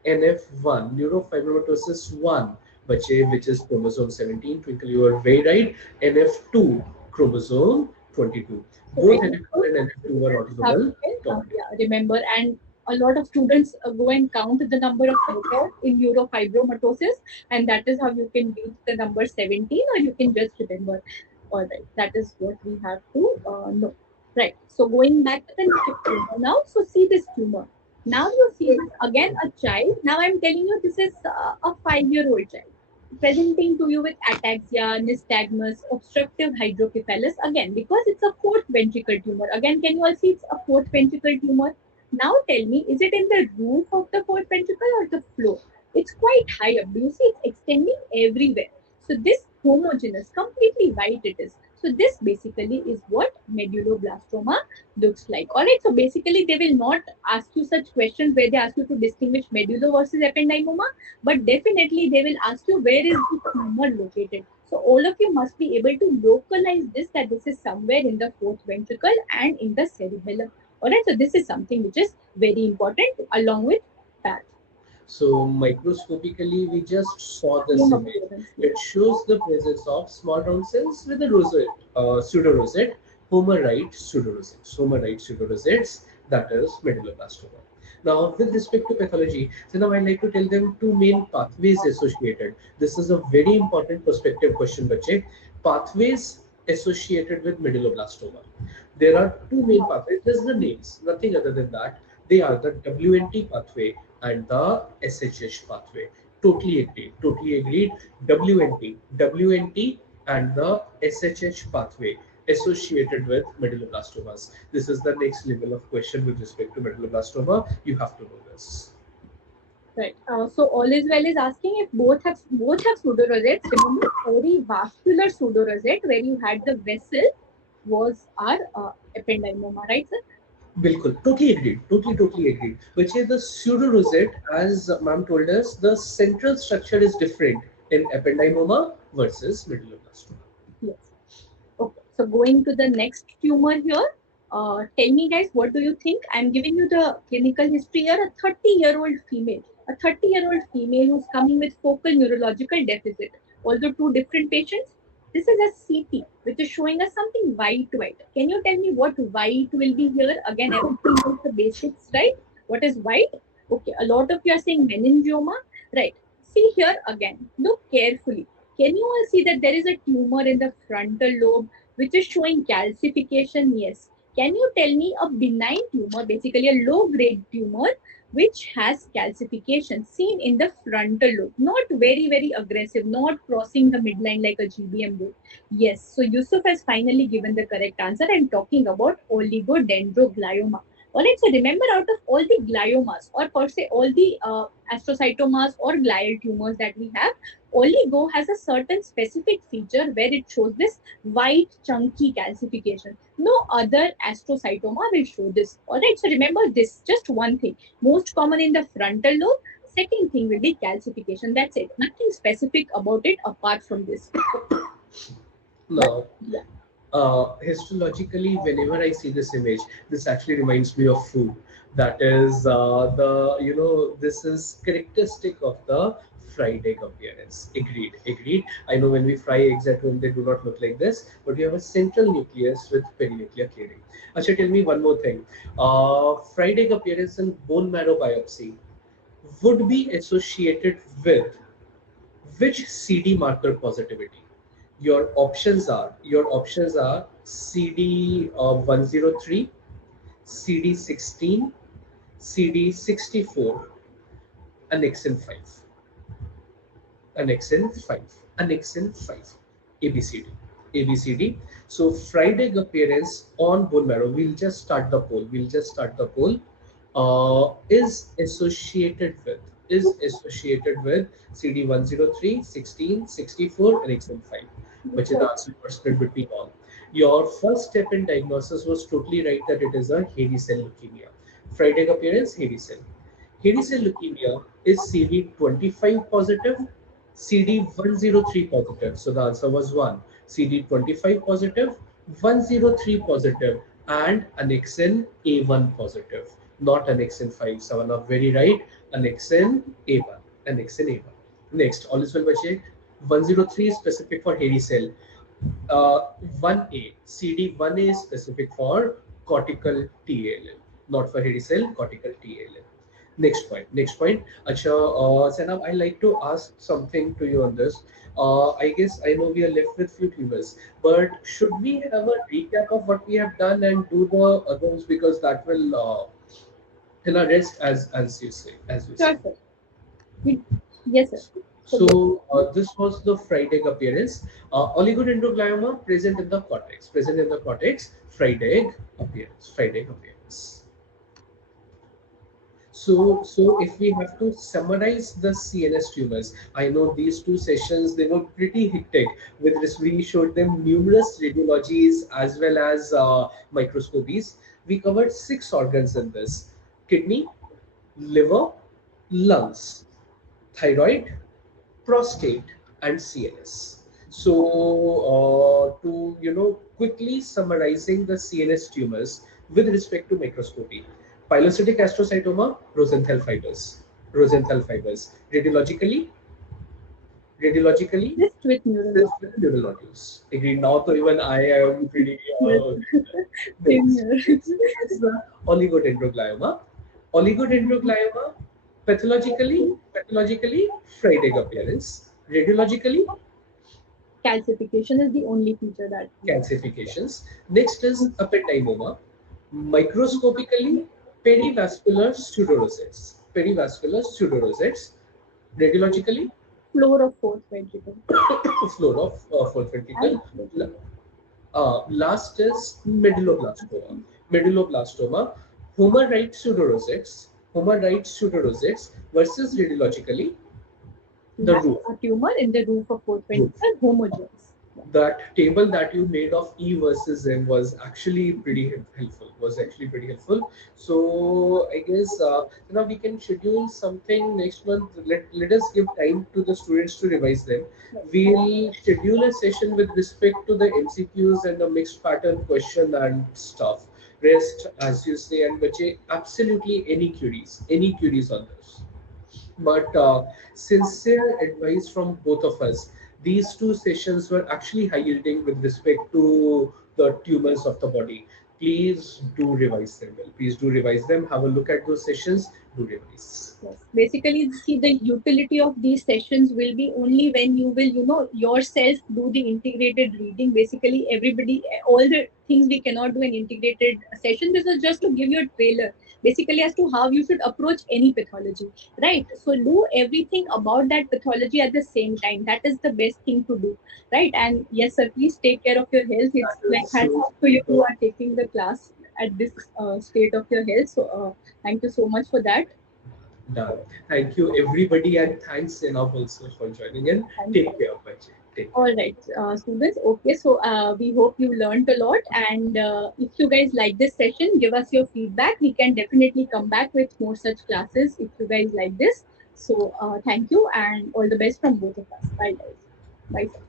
NF1 neurofibromatosis 1 which is chromosome 17. Twinkle, you are very right. NF2 chromosome 22. Both NF1 and NF2 were autosomal dominant. Yeah, remember, and a lot of students go and count the number of letters in neurofibromatosis, and that is how you can reach the number 17, or you can just remember. All right, that is what we have to know. Right. So going back to the next tumor now. So see this tumor. Now you see this again a child. Now I'm telling you this is a 5-year-old child presenting to you with ataxia, nystagmus, obstructive hydrocephalus again because it's a fourth ventricle tumor. Again, can you all see it's a fourth ventricle tumor? Now tell me, is it in the roof of the fourth ventricle or the floor? It's quite high up. Do you see it's extending everywhere? So this homogeneous, completely white it is. So this basically is what medulloblastoma looks like. All right. So basically, they will not ask you such questions where they ask you to distinguish medullo versus ependymoma, but definitely they will ask you where is the tumor located. So all of you must be able to localize this, that this is somewhere in the fourth ventricle and in the cerebellum. All right. So this is something which is very important along with path. So microscopically, we just saw this image. It shows the presence of small round cells with a rosette, pseudorosette, homerite pseudorosettes. Homerite pseudorosettes, that is medulloblastoma. Now, with respect to pathology, so now I'd like to tell them two main pathways associated. This is a very important prospective question, bache. Pathways associated with medulloblastoma. There are two main pathways, just the names, nothing other than that. They are the WNT pathway and the SHH pathway. Totally agreed, totally agreed. WNT, and the SHH pathway associated with medulloblastomas. This is the next level of question with respect to medulloblastoma. You have to know this. Right. So all is well is asking if both have pseudorosettes. Remember, perivascular pseudorosette where you had the vessel was our ependymoma, right, sir? Bilkul, totally agreed. Totally agreed. Which is the pseudo rosette, as ma'am told us, the central structure is different in ependymoma versus medulloblastoma. Yes. Okay. So going to the next tumor here. Tell me, guys, what do you think? I'm giving you the clinical history here. A 30-year-old female, a 30-year-old female who's coming with focal neurological deficit. Although two different patients. This is a CT, which is showing us something white. Can you tell me what white will be here? Again, everything knows the basics, right? What is white? Okay, a lot of you are saying meningioma, right? See here again. Look carefully. Can you all see that there is a tumor in the frontal lobe which is showing calcification? Yes. Can you tell me a benign tumor, basically a low grade tumor, which has calcification seen in the frontal lobe? Not very, very aggressive, not crossing the midline like a GBM would. Yes. So Yusuf has finally given the correct answer. I'm talking about oligodendroglioma. All right, so remember, out of all the gliomas, or per se all the astrocytomas or glial tumors that we have, oligo has a certain specific feature where it shows this white chunky calcification. No other astrocytoma will show this. All right, so remember this, just one thing. Most common in the frontal lobe. Second thing will be calcification. That's it. Nothing specific about it apart from this. Now, Yeah. histologically, whenever I see this image, this actually reminds me of food. That is this is characteristic of the fried egg appearance. Agreed, agreed. I know when we fry eggs at home, they do not look like this, but we have a central nucleus with perinuclear clearing. Acha, tell me one more thing. Fried egg appearance in bone marrow biopsy would be associated with which CD marker positivity? Your options are CD 103, CD 16, CD 64, annexin 5, annexin 5, annexin 5, ABCD, ABCD. So fried egg appearance on bone marrow. We'll just start the poll. We'll just start the poll. Is associated with CD 103, 16, 64, and XM5, which is the answer for split between all. Your first step in diagnosis was totally right that it is a hairy cell leukemia. Fried egg appearance, hairy cell. Hairy cell leukemia is CD25 positive, CD103 positive. So the answer was 1. CD25 positive, 103 positive, and annexin A1 positive. Not annexin 5. Savannah, very right. Annexin A1. Annexin A1. Next, all is well, Bache. 103 is specific for hairy cell. 1A, CD1A is specific for cortical TALL, not for hairy cell, cortical TALL. Next point. Acha, Zainab, I like to ask something to you on this. I guess I know we are left with few tumors, but should we have a recap of what we have done and do the others, because that will till our rest, as you say, Sure, sir. Yes, sir. So this was the fried egg appearance. Oligodendroglioma present in the cortex. Present in the cortex. Fried egg appearance. Fried egg appearance. So if we have to summarize the CNS tumors, I know these two sessions, they were pretty hectic. With this, we showed them numerous radiologies as well as microscopies. We covered 6 organs in this: kidney, liver, lungs, thyroid, prostate, and CNS. So, to quickly summarizing the CNS tumors with respect to microscopy: pilocytic astrocytoma, Rosenthal fibers, Radiologically, Just with neural. this with neural nodules. Agreed. Now, so even I am pretty. Same Next, here. next is the oligodendroglioma. Oligodendroglioma, pathologically, fried egg appearance. Radiologically, Calcification is the only feature that calcifications. Next is ependymoma. Microscopically, perivascular pseudorosettes. Perivascular pseudorosettes. Radiologically, floor of fourth ventricle. floor of fourth ventricle. Last is medulloblastoma. Medulloblastoma, Homer-right pseudorosettes. Homer-right pseudorosettes versus radiologically the roof. A tumor in the roof of fourth ventricle, homogeneous. That table that you made of E versus M was actually pretty helpful. So I guess now we can schedule something next month. Let us give time to the students to revise them. We'll schedule a session with respect to the MCQs and the mixed pattern question and stuff. Rest, as you say, and Bache, absolutely any queries on this. But sincere advice from both of us. These two sessions were actually high yielding with respect to the tumors of the body. Please do revise them well. Please do revise them. Have a look at those sessions. Do revise. Yes. Basically, see, the utility of these sessions will be only when you will, yourself do the integrated reading. Basically, everybody, all the things we cannot do in integrated session. This is just to give you a trailer, basically, as to how you should approach any pathology, right? So do everything about that pathology at the same time. That is the best thing to do, right? And yes, sir, please take care of your health. It's like hats off to you who are taking the class at this state of your health. So thank you so much for that. Done. Thank you, everybody, and thanks enough also for joining in. Take care, Bache. Take care. All right, students. Okay, so we hope you learned a lot. And if you guys like this session, give us your feedback. We can definitely come back with more such classes if you guys like this. So thank you and all the best from both of us. Bye, guys. Bye, sir.